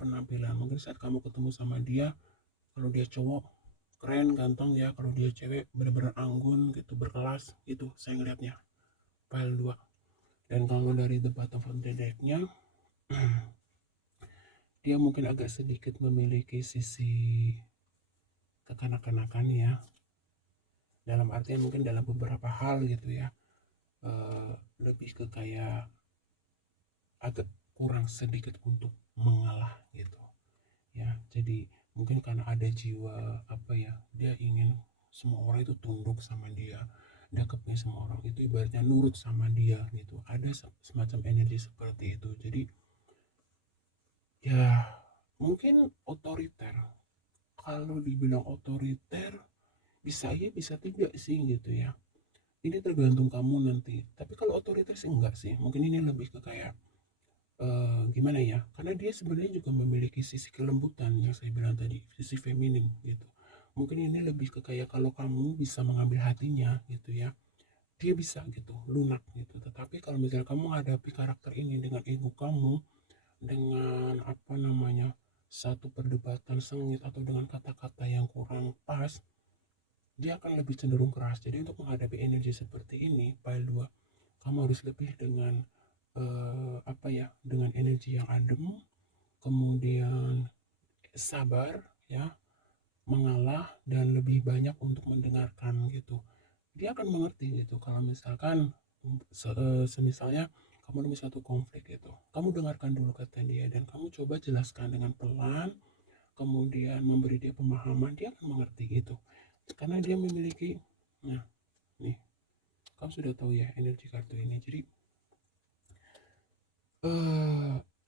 penampilan. Mungkin saat kamu ketemu sama dia, kalau dia cowok keren ganteng ya, kalau dia cewek benar-benar anggun gitu, berkelas gitu saya ngeliatnya. Pile 2. Dan kalau dari the bottom of the deck-nya dia mungkin agak sedikit memiliki sisi kekanak-kanakan ya, dalam artian mungkin dalam beberapa hal gitu ya, lebih ke kayak agak kurang sedikit untuk mengalah gitu ya. Jadi mungkin karena ada jiwa dia ingin semua orang itu tunduk sama dia, kepingin semua orang itu ibaratnya nurut sama dia gitu. Ada semacam energi seperti itu. Jadi ya mungkin otoriter. Kalau dibilang otoriter bisa iya bisa tidak sih gitu ya. Ini tergantung kamu nanti. Tapi kalau otoriter sih enggak sih. Mungkin ini lebih ke kayak gimana ya? Karena dia sebenarnya juga memiliki sisi kelembutan yang saya bilang tadi, sisi feminim gitu. Mungkin ini lebih ke kayak kalau kamu bisa mengambil hatinya gitu ya, dia bisa gitu lunak gitu. Tetapi kalau misalnya kamu menghadapi karakter ini dengan ego kamu, dengan satu perdebatan sengit atau dengan kata-kata yang kurang pas, dia akan lebih cenderung keras. Jadi untuk menghadapi energi seperti ini, pile 2, kamu harus lebih dengan dengan energi yang adem, kemudian sabar ya, mengalah dan lebih banyak untuk mendengarkan gitu. Dia akan mengerti gitu kalau misalkan semisalnya kamu ada satu konflik gitu, kamu dengarkan dulu kata dia dan kamu coba jelaskan dengan pelan, kemudian memberi dia pemahaman, dia akan mengerti gitu. Karena dia memiliki, nah nih, kamu sudah tahu ya energi kartu ini. Jadi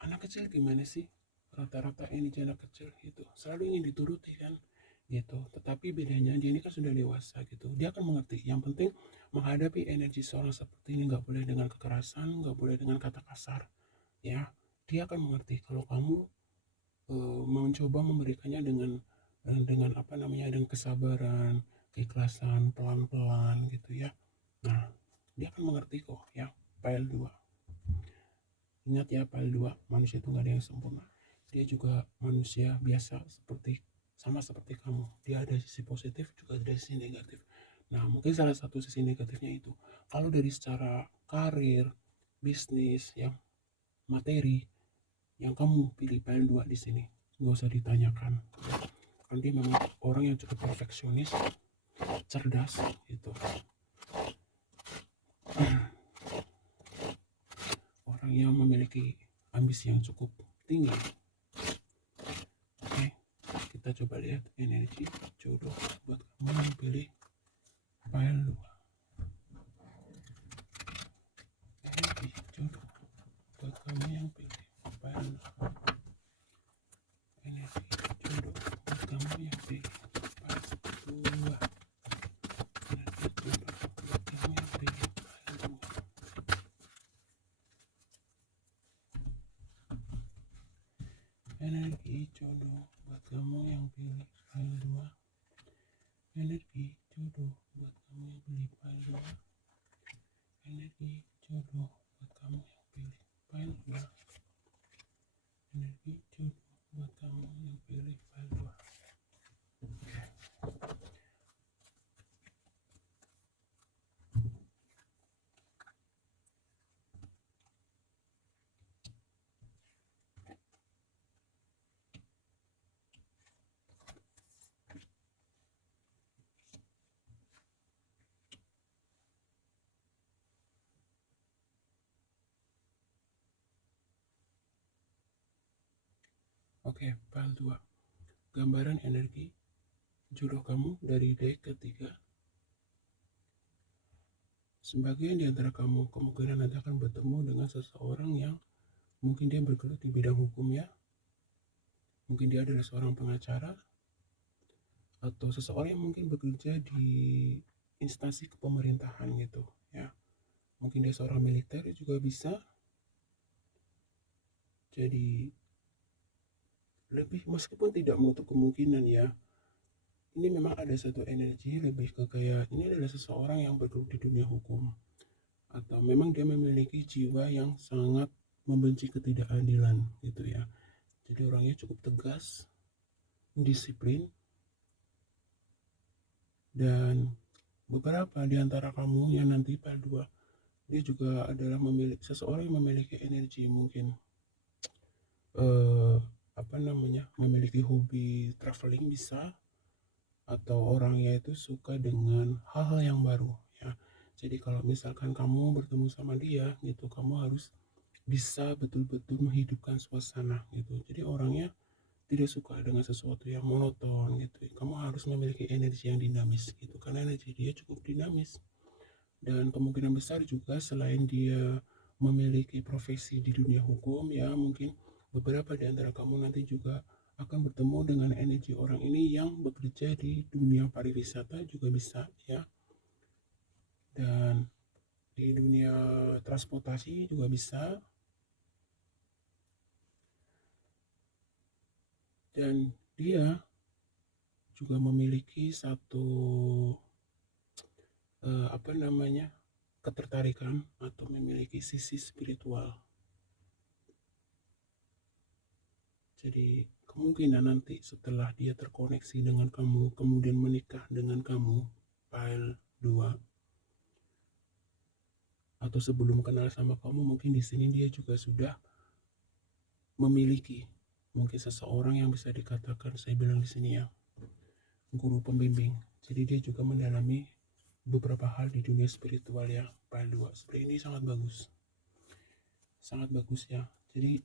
anak kecil gimana sih? Rata-rata energi anak kecil itu selalu ingin dituruti kan gitu. Tetapi bedanya dia ini kan sudah dewasa gitu. Dia akan mengerti. Yang penting menghadapi energi seorang seperti ini nggak boleh dengan kekerasan, nggak boleh dengan kata kasar. Ya, dia akan mengerti kalau kamu mencoba memberikannya dengan apa namanya, dengan kesabaran, keikhlasan, pelan-pelan gitu ya. Nah, dia akan mengerti kok ya. File 2. Ingat ya, file 2, manusia itu nggak ada yang sempurna. Dia juga manusia biasa sama seperti kamu. Dia ada sisi positif juga ada sisi negatif. Nah, mungkin salah satu sisi negatifnya itu, kalau dari secara karir, bisnis, yang materi, yang kamu pilih file 2 di sini, nggak usah ditanyakan. Karena dia memang orang yang cukup perfeksionis, cerdas gitu. Orang yang memiliki ambisi yang cukup tinggi. Oke, kita coba lihat energi jodoh buat kamu yang pilih file 2. Energi jodoh buat kamu yang pilih file 2. Energi jodoh buat kamu yang pilih file 2. Energi jodoh buat kamu yang pilih file 2. Energi jodoh buat kamu yang pilih file 2. Energi jodoh buat kamu yang pilih file 2. Energi jodoh buat kamu yang pilih file 2. Energi jodoh buat kamu yang pilih file 2. Oke, file 2. Gambaran energi jodoh kamu dari deck ketiga. Sebagian di antara kamu kemungkinan nanti akan bertemu dengan seseorang yang mungkin dia bergelut di bidang hukum ya. Mungkin dia adalah seorang pengacara, atau seseorang yang mungkin bekerja di instansi kepemerintahan gitu ya. Mungkin dia seorang militer juga bisa. Jadi lebih, meskipun tidak menutup kemungkinan ya, ini memang ada satu energi lebih ke kayak ini adalah seseorang yang bergelut di dunia hukum, atau memang dia memiliki jiwa yang sangat membenci ketidakadilan gitu ya. Jadi orangnya cukup tegas, disiplin, dan beberapa di antara kamu yang nanti file 2, dia juga adalah seseorang yang memiliki energi mungkin apa namanya, memiliki hobi traveling bisa, atau orangnya itu suka dengan hal-hal yang baru ya. Jadi kalau misalkan kamu bertemu sama dia gitu, kamu harus bisa betul-betul menghidupkan suasana gitu. Jadi orangnya tidak suka dengan sesuatu yang monoton gitu. Kamu harus memiliki energi yang dinamis gitu, karena energi dia cukup dinamis. Dan kemungkinan besar juga selain dia memiliki profesi di dunia hukum ya, mungkin beberapa di antara kamu nanti juga akan bertemu dengan energi orang ini yang bekerja di dunia pariwisata juga bisa ya. Dan di dunia transportasi juga bisa. Dan dia juga memiliki satu apa namanya, ketertarikan atau memiliki sisi spiritual. Jadi kemungkinan nanti setelah dia terkoneksi dengan kamu, kemudian menikah dengan kamu, file 2, atau sebelum kenal sama kamu, mungkin di sini dia juga sudah memiliki mungkin seseorang yang bisa dikatakan, saya bilang di sini ya, guru pembimbing. Jadi dia juga mendalami beberapa hal di dunia spiritual ya, file 2. Seperti ini sangat bagus. Sangat bagus ya. Jadi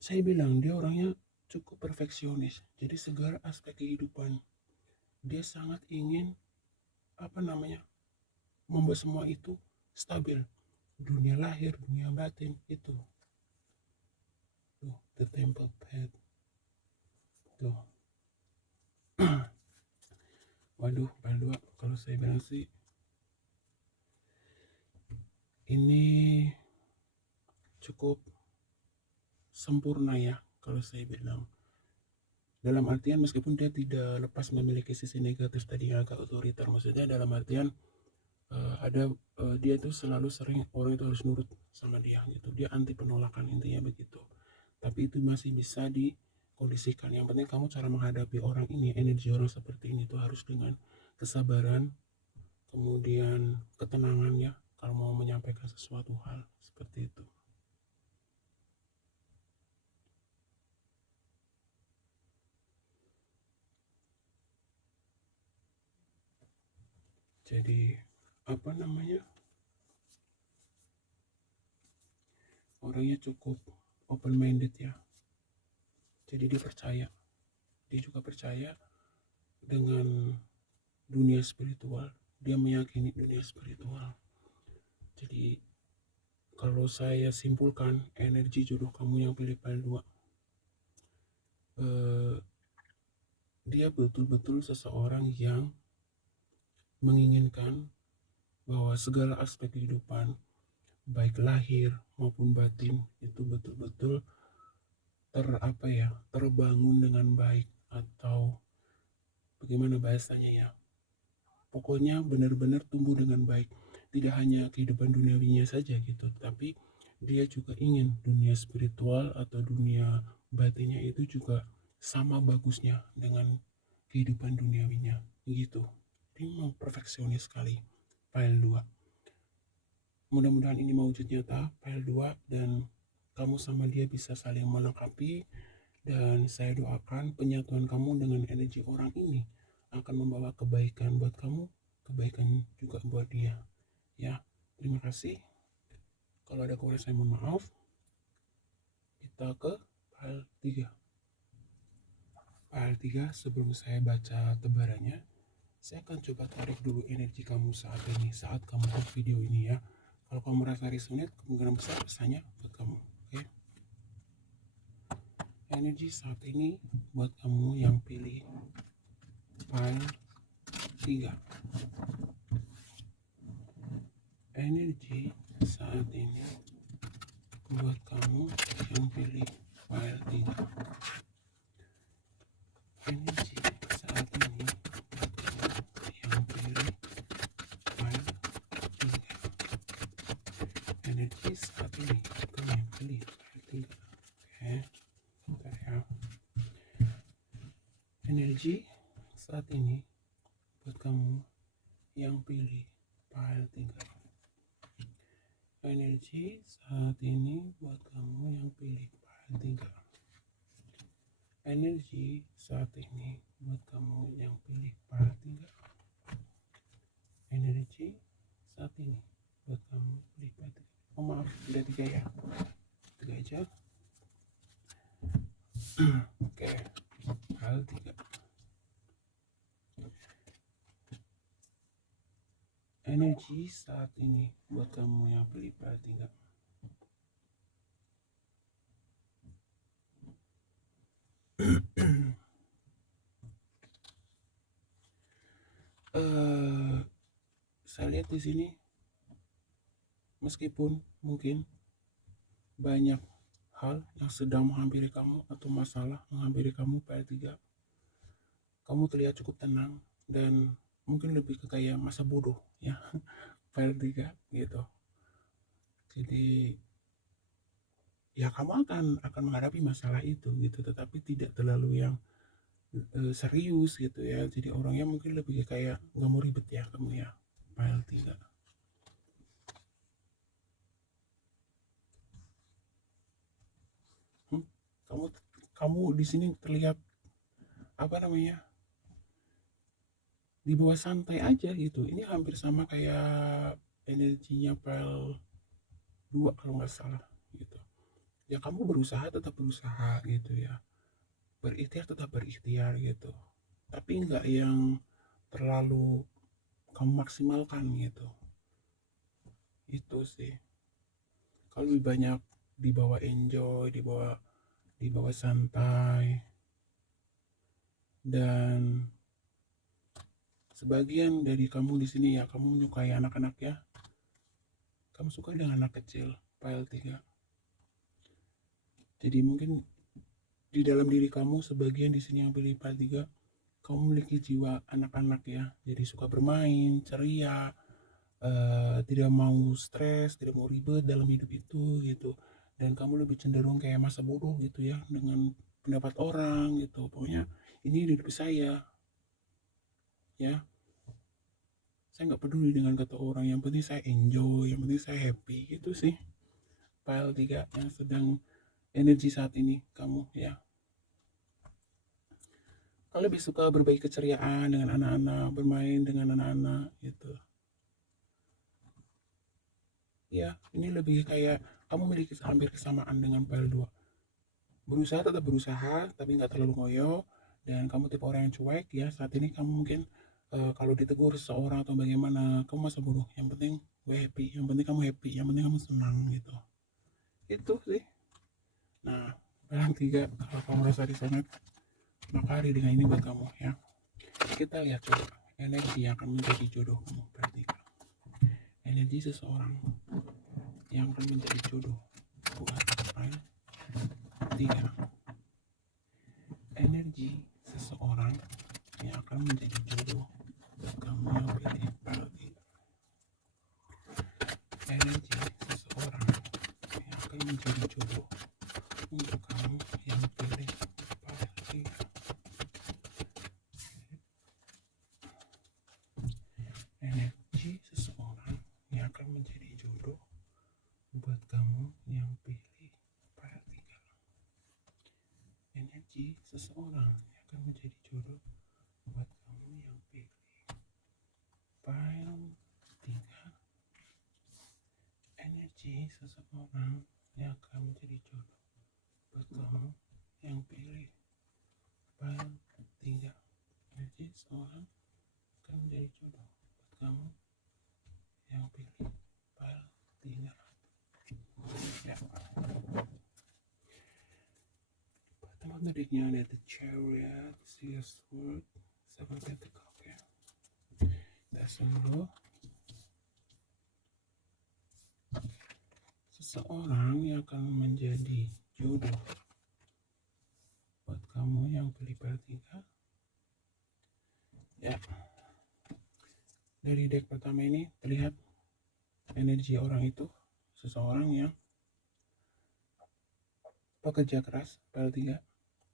saya bilang dia orangnya cukup perfeksionis. Jadi segala aspek kehidupan dia sangat ingin apa namanya, membuat semua itu stabil. Dunia lahir, dunia batin itu. Tuh, the temple path. Tuh. Waduh, Pak kalau saya bilang sih ini cukup sempurna ya kalau saya bilang. dalam artian meskipun dia tidak lepas memiliki sisi negatif tadi yang agak otoriter, maksudnya dalam artian ada dia tuh selalu sering orang itu harus nurut sama dia gitu, dia anti penolakan intinya begitu, tapi itu masih bisa dikondisikan. Yang penting kamu cara menghadapi orang ini, energi orang seperti ini tuh harus dengan kesabaran, kemudian ketenangan ya, kalau mau menyampaikan sesuatu hal seperti itu. Jadi apa namanya, orangnya cukup open minded ya, jadi dia juga percaya dengan dunia spiritual, dia meyakini dunia spiritual. Jadi kalau saya simpulkan, energi jodoh kamu yang pilih file 2, dia betul-betul seseorang yang menginginkan bahwa segala aspek kehidupan, baik lahir maupun batin, itu betul-betul terbangun dengan baik, atau bagaimana bahasanya ya, pokoknya benar-benar tumbuh dengan baik. Tidak hanya kehidupan duniawinya saja gitu, tapi dia juga ingin dunia spiritual atau dunia batinnya itu juga sama bagusnya dengan kehidupan duniawinya gitu. Dia memang perfeksionis sekali file 2. Mudah-mudahan ini mewujud nyata file 2, dan kamu sama dia bisa saling melengkapi, dan saya doakan penyatuan kamu dengan energi orang ini akan membawa kebaikan buat kamu, kebaikan juga buat dia ya. Terima kasih. Kalau ada kurang saya mohon maaf. Kita ke file 3. File 3, sebelum saya baca tebarannya, saya akan coba tarik dulu energi kamu saat ini, saat kamu ke video ini ya. Kalau kamu merasa resonate, kemungkinan besar pesannya buat kamu. Oke. Energi saat ini buat kamu yang pilih file 3. Energi saat ini buat kamu yang pilih file 3. Energi saat ini buat kamu yang pilih file 3. Energi saat ini buat kamu yang pilih file 3. Oke, bentar ya. Energi saat ini buat kamu yang pilih file 3. Energi saat ini buat kamu yang pilih file 3. Energi saat ini buat kamu yang pilih file 3. Energi saat ini buat kamu pilih file 3. Oh maaf, tidak 3 ya, 3 aja. Oke, file 3. Energi saat ini buat kamu yang pilih file 3. Saya lihat di sini, meskipun mungkin banyak hal yang sedang menghampiri kamu atau masalah menghampiri kamu file 3, kamu terlihat cukup tenang dan mungkin lebih ke kayak masa bodoh ya file 3 gitu. Jadi ya kamu akan menghadapi masalah itu gitu, tetapi tidak terlalu yang serius gitu ya. Jadi orangnya mungkin lebih kayak nggak mau ribet ya kamu ya file 3. Kamu di sini terlihat apa namanya, di bawah santai aja gitu. Ini hampir sama kayak energinya file 2 kalau nggak salah gitu. Ya kamu berusaha tetap berusaha gitu ya, berikhtiar tetap berikhtiar gitu, tapi nggak yang terlalu kamu maksimalkan gitu. Itu sih, kalau lebih banyak dibawa enjoy, dibawa santai. Dan sebagian dari kamu di sini ya, kamu menyukai anak-anak ya, kamu suka dengan anak kecil file 3. Jadi mungkin di dalam diri kamu sebagian di sini yang pilih part 3, kamu memiliki jiwa anak-anak ya, jadi suka bermain, ceria, tidak mau stres, tidak mau ribet dalam hidup itu gitu. Dan kamu lebih cenderung kayak masa bodoh gitu ya dengan pendapat orang gitu. Pokoknya ini hidup saya ya. Saya nggak peduli dengan kata orang, yang penting saya enjoy, yang penting saya happy gitu sih. File 3 yang sedang energi saat ini kamu ya. Kalau lebih suka berbagi keceriaan dengan anak-anak, bermain dengan anak-anak gitu. Ya, ini lebih kayak kamu memiliki hampir kesamaan dengan file 2. Berusaha tetap berusaha, tapi nggak terlalu ngoyo. Dan kamu tipe orang yang cuek ya. Saat ini kamu mungkin kalau ditegur seseorang atau bagaimana, kamu masa bodoh. Yang penting gue happy, yang penting kamu happy, yang penting kamu senang gitu. Itu sih. Nah, yang 3, kalau kamu merasa disonat, maka hari dengan ini buat kamu ya. Kita lihat coba energi yang akan menjadi jodohmu. Berarti energi seseorang yang akan menjadi jodoh buat file 3. Energi seseorang yang akan menjadi jodoh buat kamu yang pilih file 3. Energi seseorang yang akan menjadi jodoh untuk kamu yang pilih file 3. Energi seseorang yang akan menjadi jodoh buat kamu yang pilih file 3. Energi seseorang yang akan menjadi jodoh buat kamu yang pilih file 3. Energi seseorang yang akan menjadi jodoh buat kamu yang pilih file 3. Energi seseorang akan menjadi jodoh buat kamu yang pilih file 3. Ya. Pertama tadinya ada The Chariot, Six Sword, Seven Pentacles ya. Dasar dulu. Seseorang yang akan menjadi jodoh buat kamu yang pilih file 3. Ya. Dari deck pertama ini terlihat energi orang itu seseorang yang pekerja keras, file 3.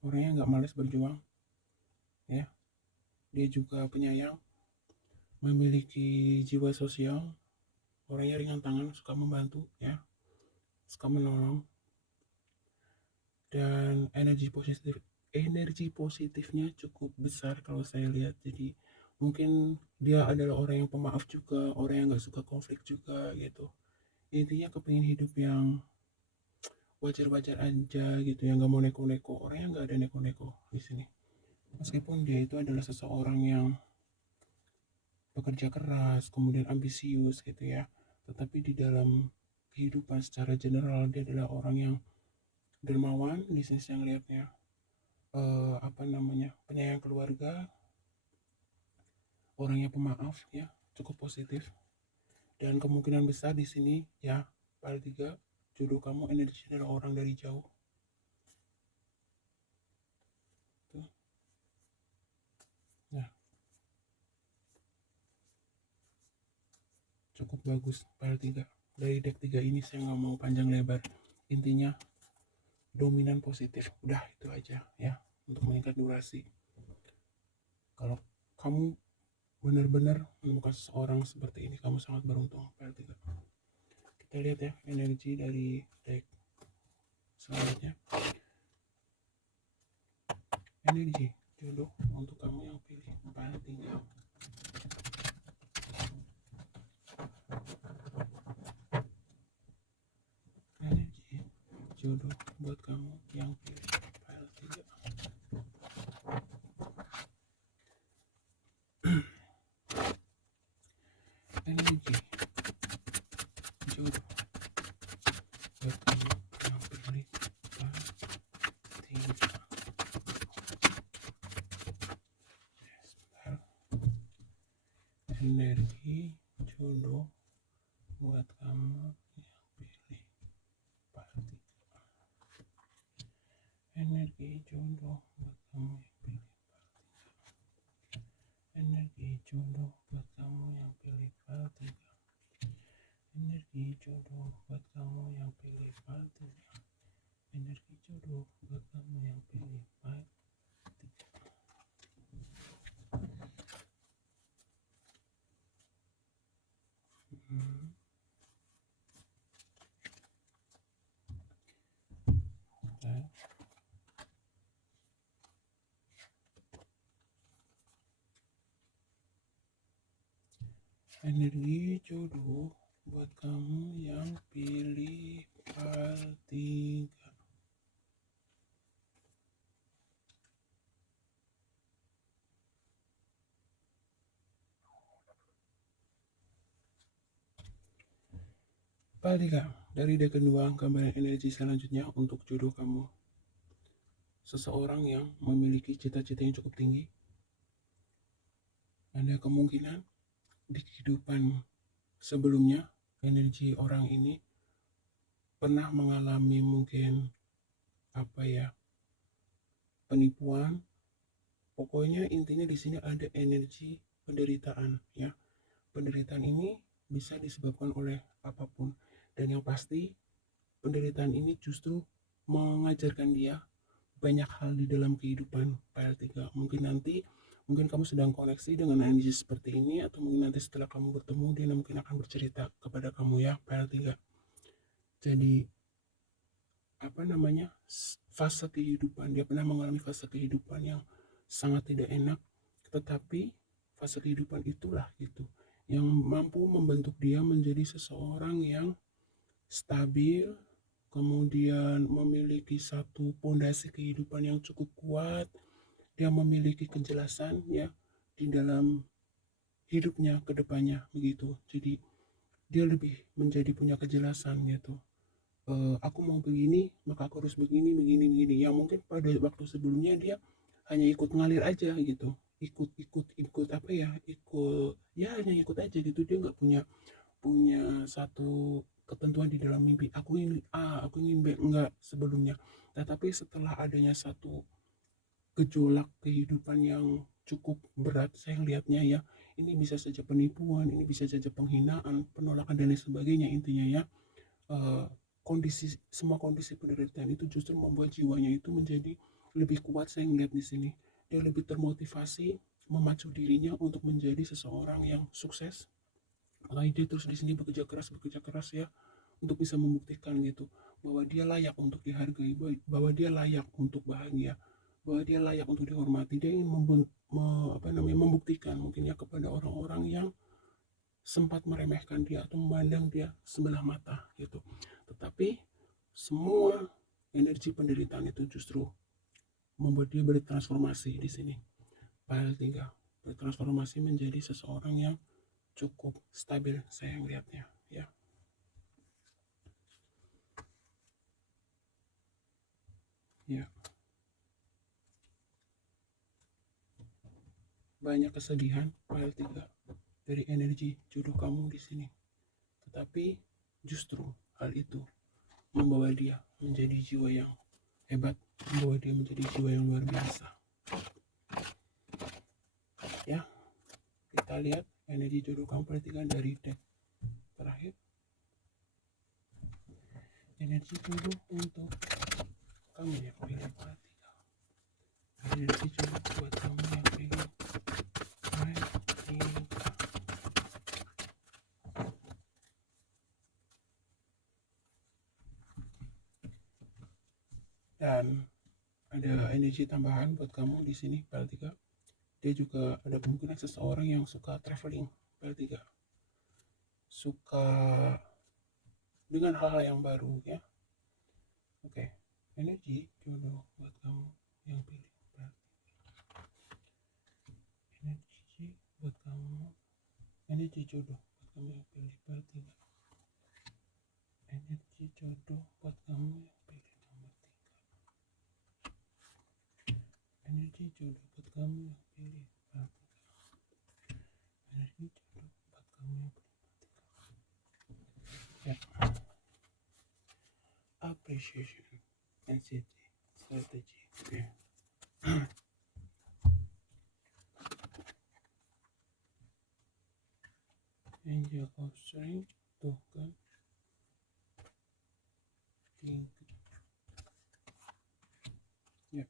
Orangnya nggak malas berjuang ya. Dia juga penyayang, memiliki jiwa sosial, orangnya ringan tangan, suka membantu ya, suka menolong. Dan energi positifnya cukup besar kalau saya lihat. Jadi mungkin dia adalah orang yang pemaaf juga, orang yang nggak suka konflik juga gitu. Intinya kepingin hidup yang wajar-wajar aja gitu, yang nggak mau neko-neko. Orangnya nggak ada neko-neko di sini. Meskipun dia itu adalah seseorang yang bekerja keras, kemudian ambisius gitu ya, tetapi di dalam kehidupan secara general dia adalah orang yang dermawan di sisi yang lihatnya, penyayang keluarga, orangnya pemaaf ya, cukup positif. Dan kemungkinan besar di sini ya, file 3, jodoh kamu energi adalah orang dari jauh. Tuh. Ya. Cukup bagus file 3. Dari deck 3 ini saya nggak mau panjang lebar. Intinya dominan positif. Udah itu aja ya, untuk meningkat durasi. Kalau kamu benar-benar menemukan seseorang seperti ini, kamu sangat beruntung. File 3. Kita lihat ya energi dari deck selanjutnya. Energi jodoh untuk kamu yang pilih file 3. Energi jodoh buat kamu yang pilih file 3. Energi jodoh buat kamu yang pilih file 3. Energi jodoh buat kamu yang pilih file 3. Energi jodoh buat kamu yang pilih part 3. Energi jodoh buat kamu yang pilih part 3. Energi jodoh buat kamu yang pilih part 3. Energi jodoh buat kamu yang pilih part 3. Energi jodoh buat kamu yang pilih part 3. Part 3. Dari deck kedua, gambaran energi selanjutnya untuk jodoh kamu. Seseorang yang memiliki cita-cita yang cukup tinggi. Ada kemungkinan di kehidupan sebelumnya, energi orang ini pernah mengalami mungkin penipuan. Pokoknya intinya di sini ada energi penderitaan ya. Penderitaan ini bisa disebabkan oleh apapun, dan yang pasti penderitaan ini justru mengajarkan dia banyak hal di dalam kehidupan PL3. Mungkin kamu sedang koneksi dengan energi seperti ini, atau mungkin nanti setelah kamu bertemu dia mungkin akan bercerita kepada kamu ya PL3. Jadi fase kehidupan, dia pernah mengalami fase kehidupan yang sangat tidak enak, tetapi fase kehidupan itulah gitu yang mampu membentuk dia menjadi seseorang yang stabil, kemudian memiliki satu pondasi kehidupan yang cukup kuat. Dia memiliki kejelasan ya di dalam hidupnya ke depannya begitu. Jadi dia lebih menjadi punya kejelasan gitu. Aku mau begini, maka aku harus begini, begini, begini. Yang mungkin pada waktu sebelumnya dia hanya ikut ngalir aja gitu. Ikut hanya ikut aja gitu. Dia nggak punya satu ketentuan di dalam mimpi. Aku ingin A, aku ingin B, enggak sebelumnya. Tetapi setelah adanya satu gejolak kehidupan yang cukup berat, saya lihatnya ya, ini bisa saja penipuan, ini bisa saja penghinaan, penolakan dan lain sebagainya. Intinya ya, semua kondisi penderitaan itu justru membuat jiwanya itu menjadi lebih kuat. Saya melihat di sini dia lebih termotivasi, memacu dirinya untuk menjadi seseorang yang sukses. Makanya dia terus di sini bekerja keras ya, untuk bisa membuktikan gitu bahwa dia layak untuk dihargai, bahwa dia layak untuk bahagia, bahwa dia layak untuk dihormati. Dia ingin membuktikan mungkin ya kepada orang-orang yang sempat meremehkan dia atau memandang dia sebelah mata gitu. Tetapi semua energi penderitaan itu justru membuat dia bertransformasi di sini. File 3 bertransformasi menjadi seseorang yang cukup stabil, saya melihatnya ya. Ya. Banyak kesedihan file 3 dari energi jodoh kamu di sini. Tetapi justru hal itu membawa dia menjadi jiwa yang hebat, membawa dia menjadi jiwa yang luar biasa. Ya, kita lihat energi jodoh kamu perhatikan dari deck terakhir. Energi jodoh untuk kamu yang pilih part 3. Energi jodoh buat kamu yang pilih part 3. Dan ada energi tambahan buat kamu di sini part 3. Dia juga ada kemungkinan seseorang yang suka traveling part 3. Suka dengan hal-hal yang baru ya. Oke, energi jodoh buat kamu yang pilih part 3. Energi buat kamu, energi jodoh buat kamu yang pilih part 3. Energi jodoh buat kamu yang pilih nomor 3. Energi jodoh buat kamu yang pilih part 3. Energi jodoh buat kamu yang pilih part 3. Ya. Appreciation and city strategi. Oke. Angel of Strength tuh kan. Ya.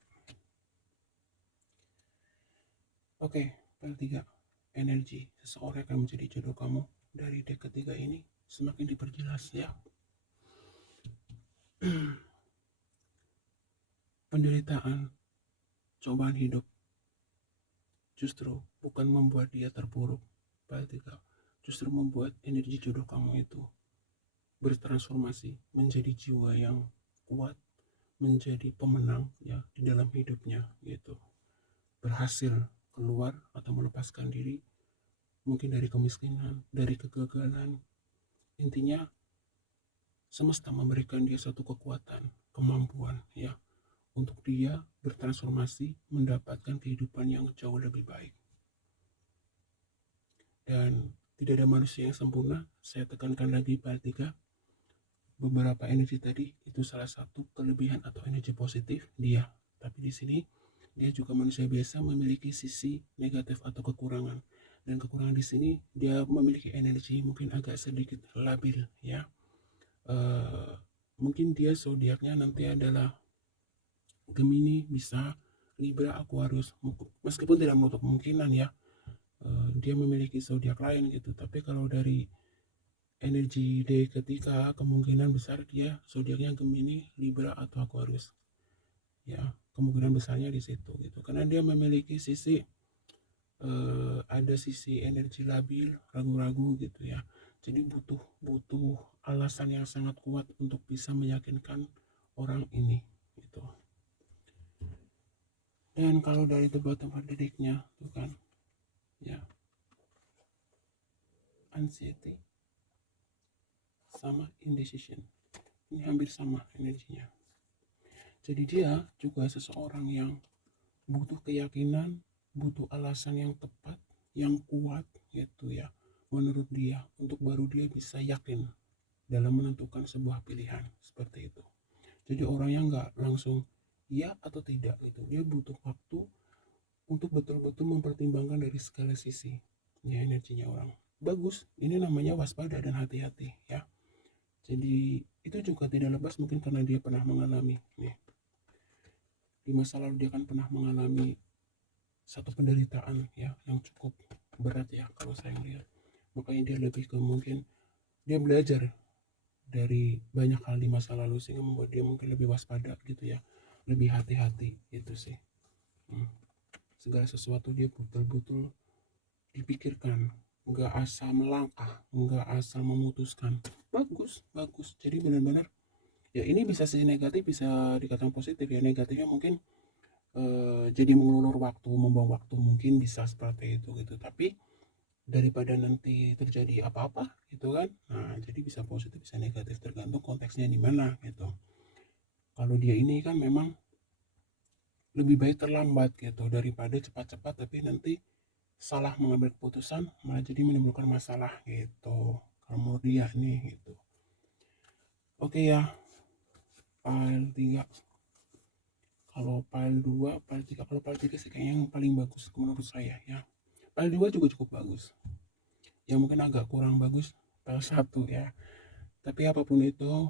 Oke, file 3. Energi seseorang akan menjadi jodoh kamu. Dari deck ketiga ini semakin diperjelas ya. Penderitaan, cobaan hidup justru bukan membuat dia terpuruk. File 3 justru membuat energi jodoh kamu itu bertransformasi menjadi jiwa yang kuat, menjadi pemenang ya di dalam hidupnya gitu. Berhasil keluar atau melepaskan diri mungkin dari kemiskinan, dari kegagalan. Intinya semesta memberikan dia satu kekuatan, kemampuan ya untuk dia bertransformasi mendapatkan kehidupan yang jauh lebih baik. Dan tidak ada manusia yang sempurna. Saya tekankan lagi part 3. Beberapa energi tadi itu salah satu kelebihan atau energi positif dia. Tapi di sini dia juga manusia biasa memiliki sisi negatif atau kekurangan. Dan kekurangan di sini dia memiliki energi mungkin agak sedikit labil ya. Mungkin dia zodiaknya nanti adalah Gemini, bisa Libra, Aquarius. Meskipun tidak menutup kemungkinan ya dia memiliki zodiak lain gitu. Tapi kalau dari energi D ketika kemungkinan besar dia zodiaknya Gemini, Libra atau Aquarius. Ya, kemungkinan besarnya di situ gitu. Karena dia memiliki sisi ada sisi energi labil, ragu-ragu gitu ya. Jadi butuh alasan yang sangat kuat untuk bisa meyakinkan orang ini gitu. Dan kalau dari the bottom of the deck-nya tuh kan ya, anxiety sama indecision. Ini hampir sama energinya. Jadi dia juga seseorang yang butuh keyakinan, butuh alasan yang tepat, yang kuat gitu ya, menurut dia, untuk baru dia bisa yakin dalam menentukan sebuah pilihan seperti itu. Jadi orang yang nggak langsung ya atau tidak gitu, dia butuh waktu untuk betul-betul mempertimbangkan dari segala sisi. Ya, energinya orang bagus, ini namanya waspada dan hati-hati ya. Jadi itu juga tidak lepas mungkin karena dia pernah mengalami nih, di masa lalu dia kan pernah mengalami satu penderitaan ya yang cukup berat ya kalau saya lihat. Makanya dia lebih ke mungkin dia belajar dari banyak hal di masa lalu sehingga membuat dia mungkin lebih waspada gitu ya, lebih hati-hati gitu sih. Segala sesuatu dia betul-betul dipikirkan, nggak asal melangkah, nggak asal memutuskan. Bagus, bagus. Jadi benar-benar ya, ini bisa sisi negatif, bisa dikatakan positif ya. Negatifnya mungkin jadi mengulur waktu, membuang waktu, mungkin bisa seperti itu gitu. Tapi daripada nanti terjadi apa-apa gitu kan, nah jadi bisa positif bisa negatif tergantung konteksnya di mana gitu. Kalau dia ini kan memang lebih baik terlambat gitu daripada cepat-cepat tapi nanti salah mengambil keputusan malah jadi menimbulkan masalah gitu. Kalau menurut dia nih gitu. Oke ya, file 3. Kalau file 2, file 3, kalau file 3 sih kayaknya yang paling bagus menurut saya ya. File 2 juga cukup bagus. Yang mungkin agak kurang bagus file 1 ya. Tapi apapun itu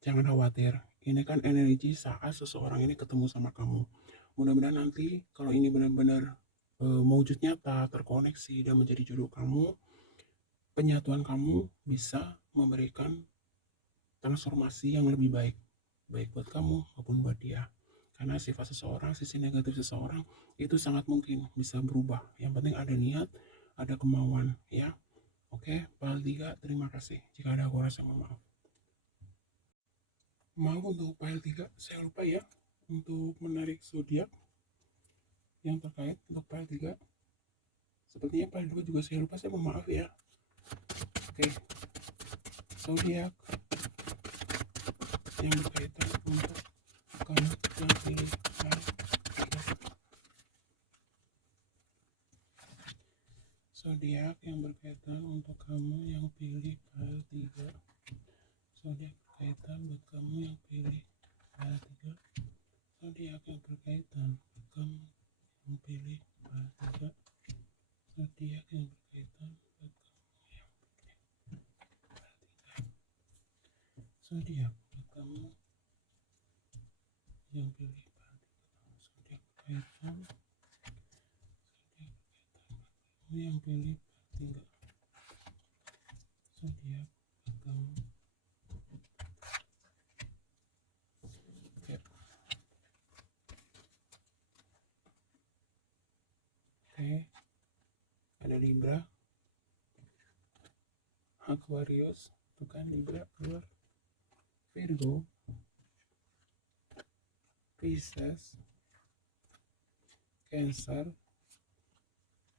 jangan khawatir. Ini kan energi saat seseorang ini ketemu sama kamu. Mudah-mudahan nanti kalau ini benar-benar mewujud nyata, terkoneksi dan menjadi jodoh kamu, penyatuan kamu bisa memberikan transformasi yang lebih baik, baik buat kamu maupun buat dia. Karena sifat seseorang, sisi negatif seseorang itu sangat mungkin bisa berubah. Yang penting ada niat, ada kemauan ya. Oke, file 3, terima kasih. Jika ada aku rasa mohon maaf. Maaf untuk file 3, saya lupa ya untuk menarik zodiak yang terkait untuk file 3. Sepertinya file 2 juga saya lupa, saya mohon maaf ya. Oke, zodiak yang berkaitan untuk kamu yang pilih file 3. Zodiak yang berkaitan untuk kamu yang pilih file 3. Zodiak berkaitan buat kamu yang pilih file 3. zodiak yang berkaitan buat kamu yang pilih part 3. Zodiak yang berkaitan buat kamu yang pilih part 3. Zodiak buat kamu yang pilih part 3. Zodiak berkaitan. Zodiak berkaitan buat kamu yang pilih part 3. Zodiak buat kamu. Oke, ada Libra, Aquarius, tuh kan Libra keluar, Virgo, Pisces, Cancer,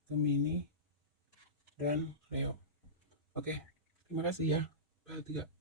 Gemini, dan Leo. Oke, terima kasih ya. Part 3.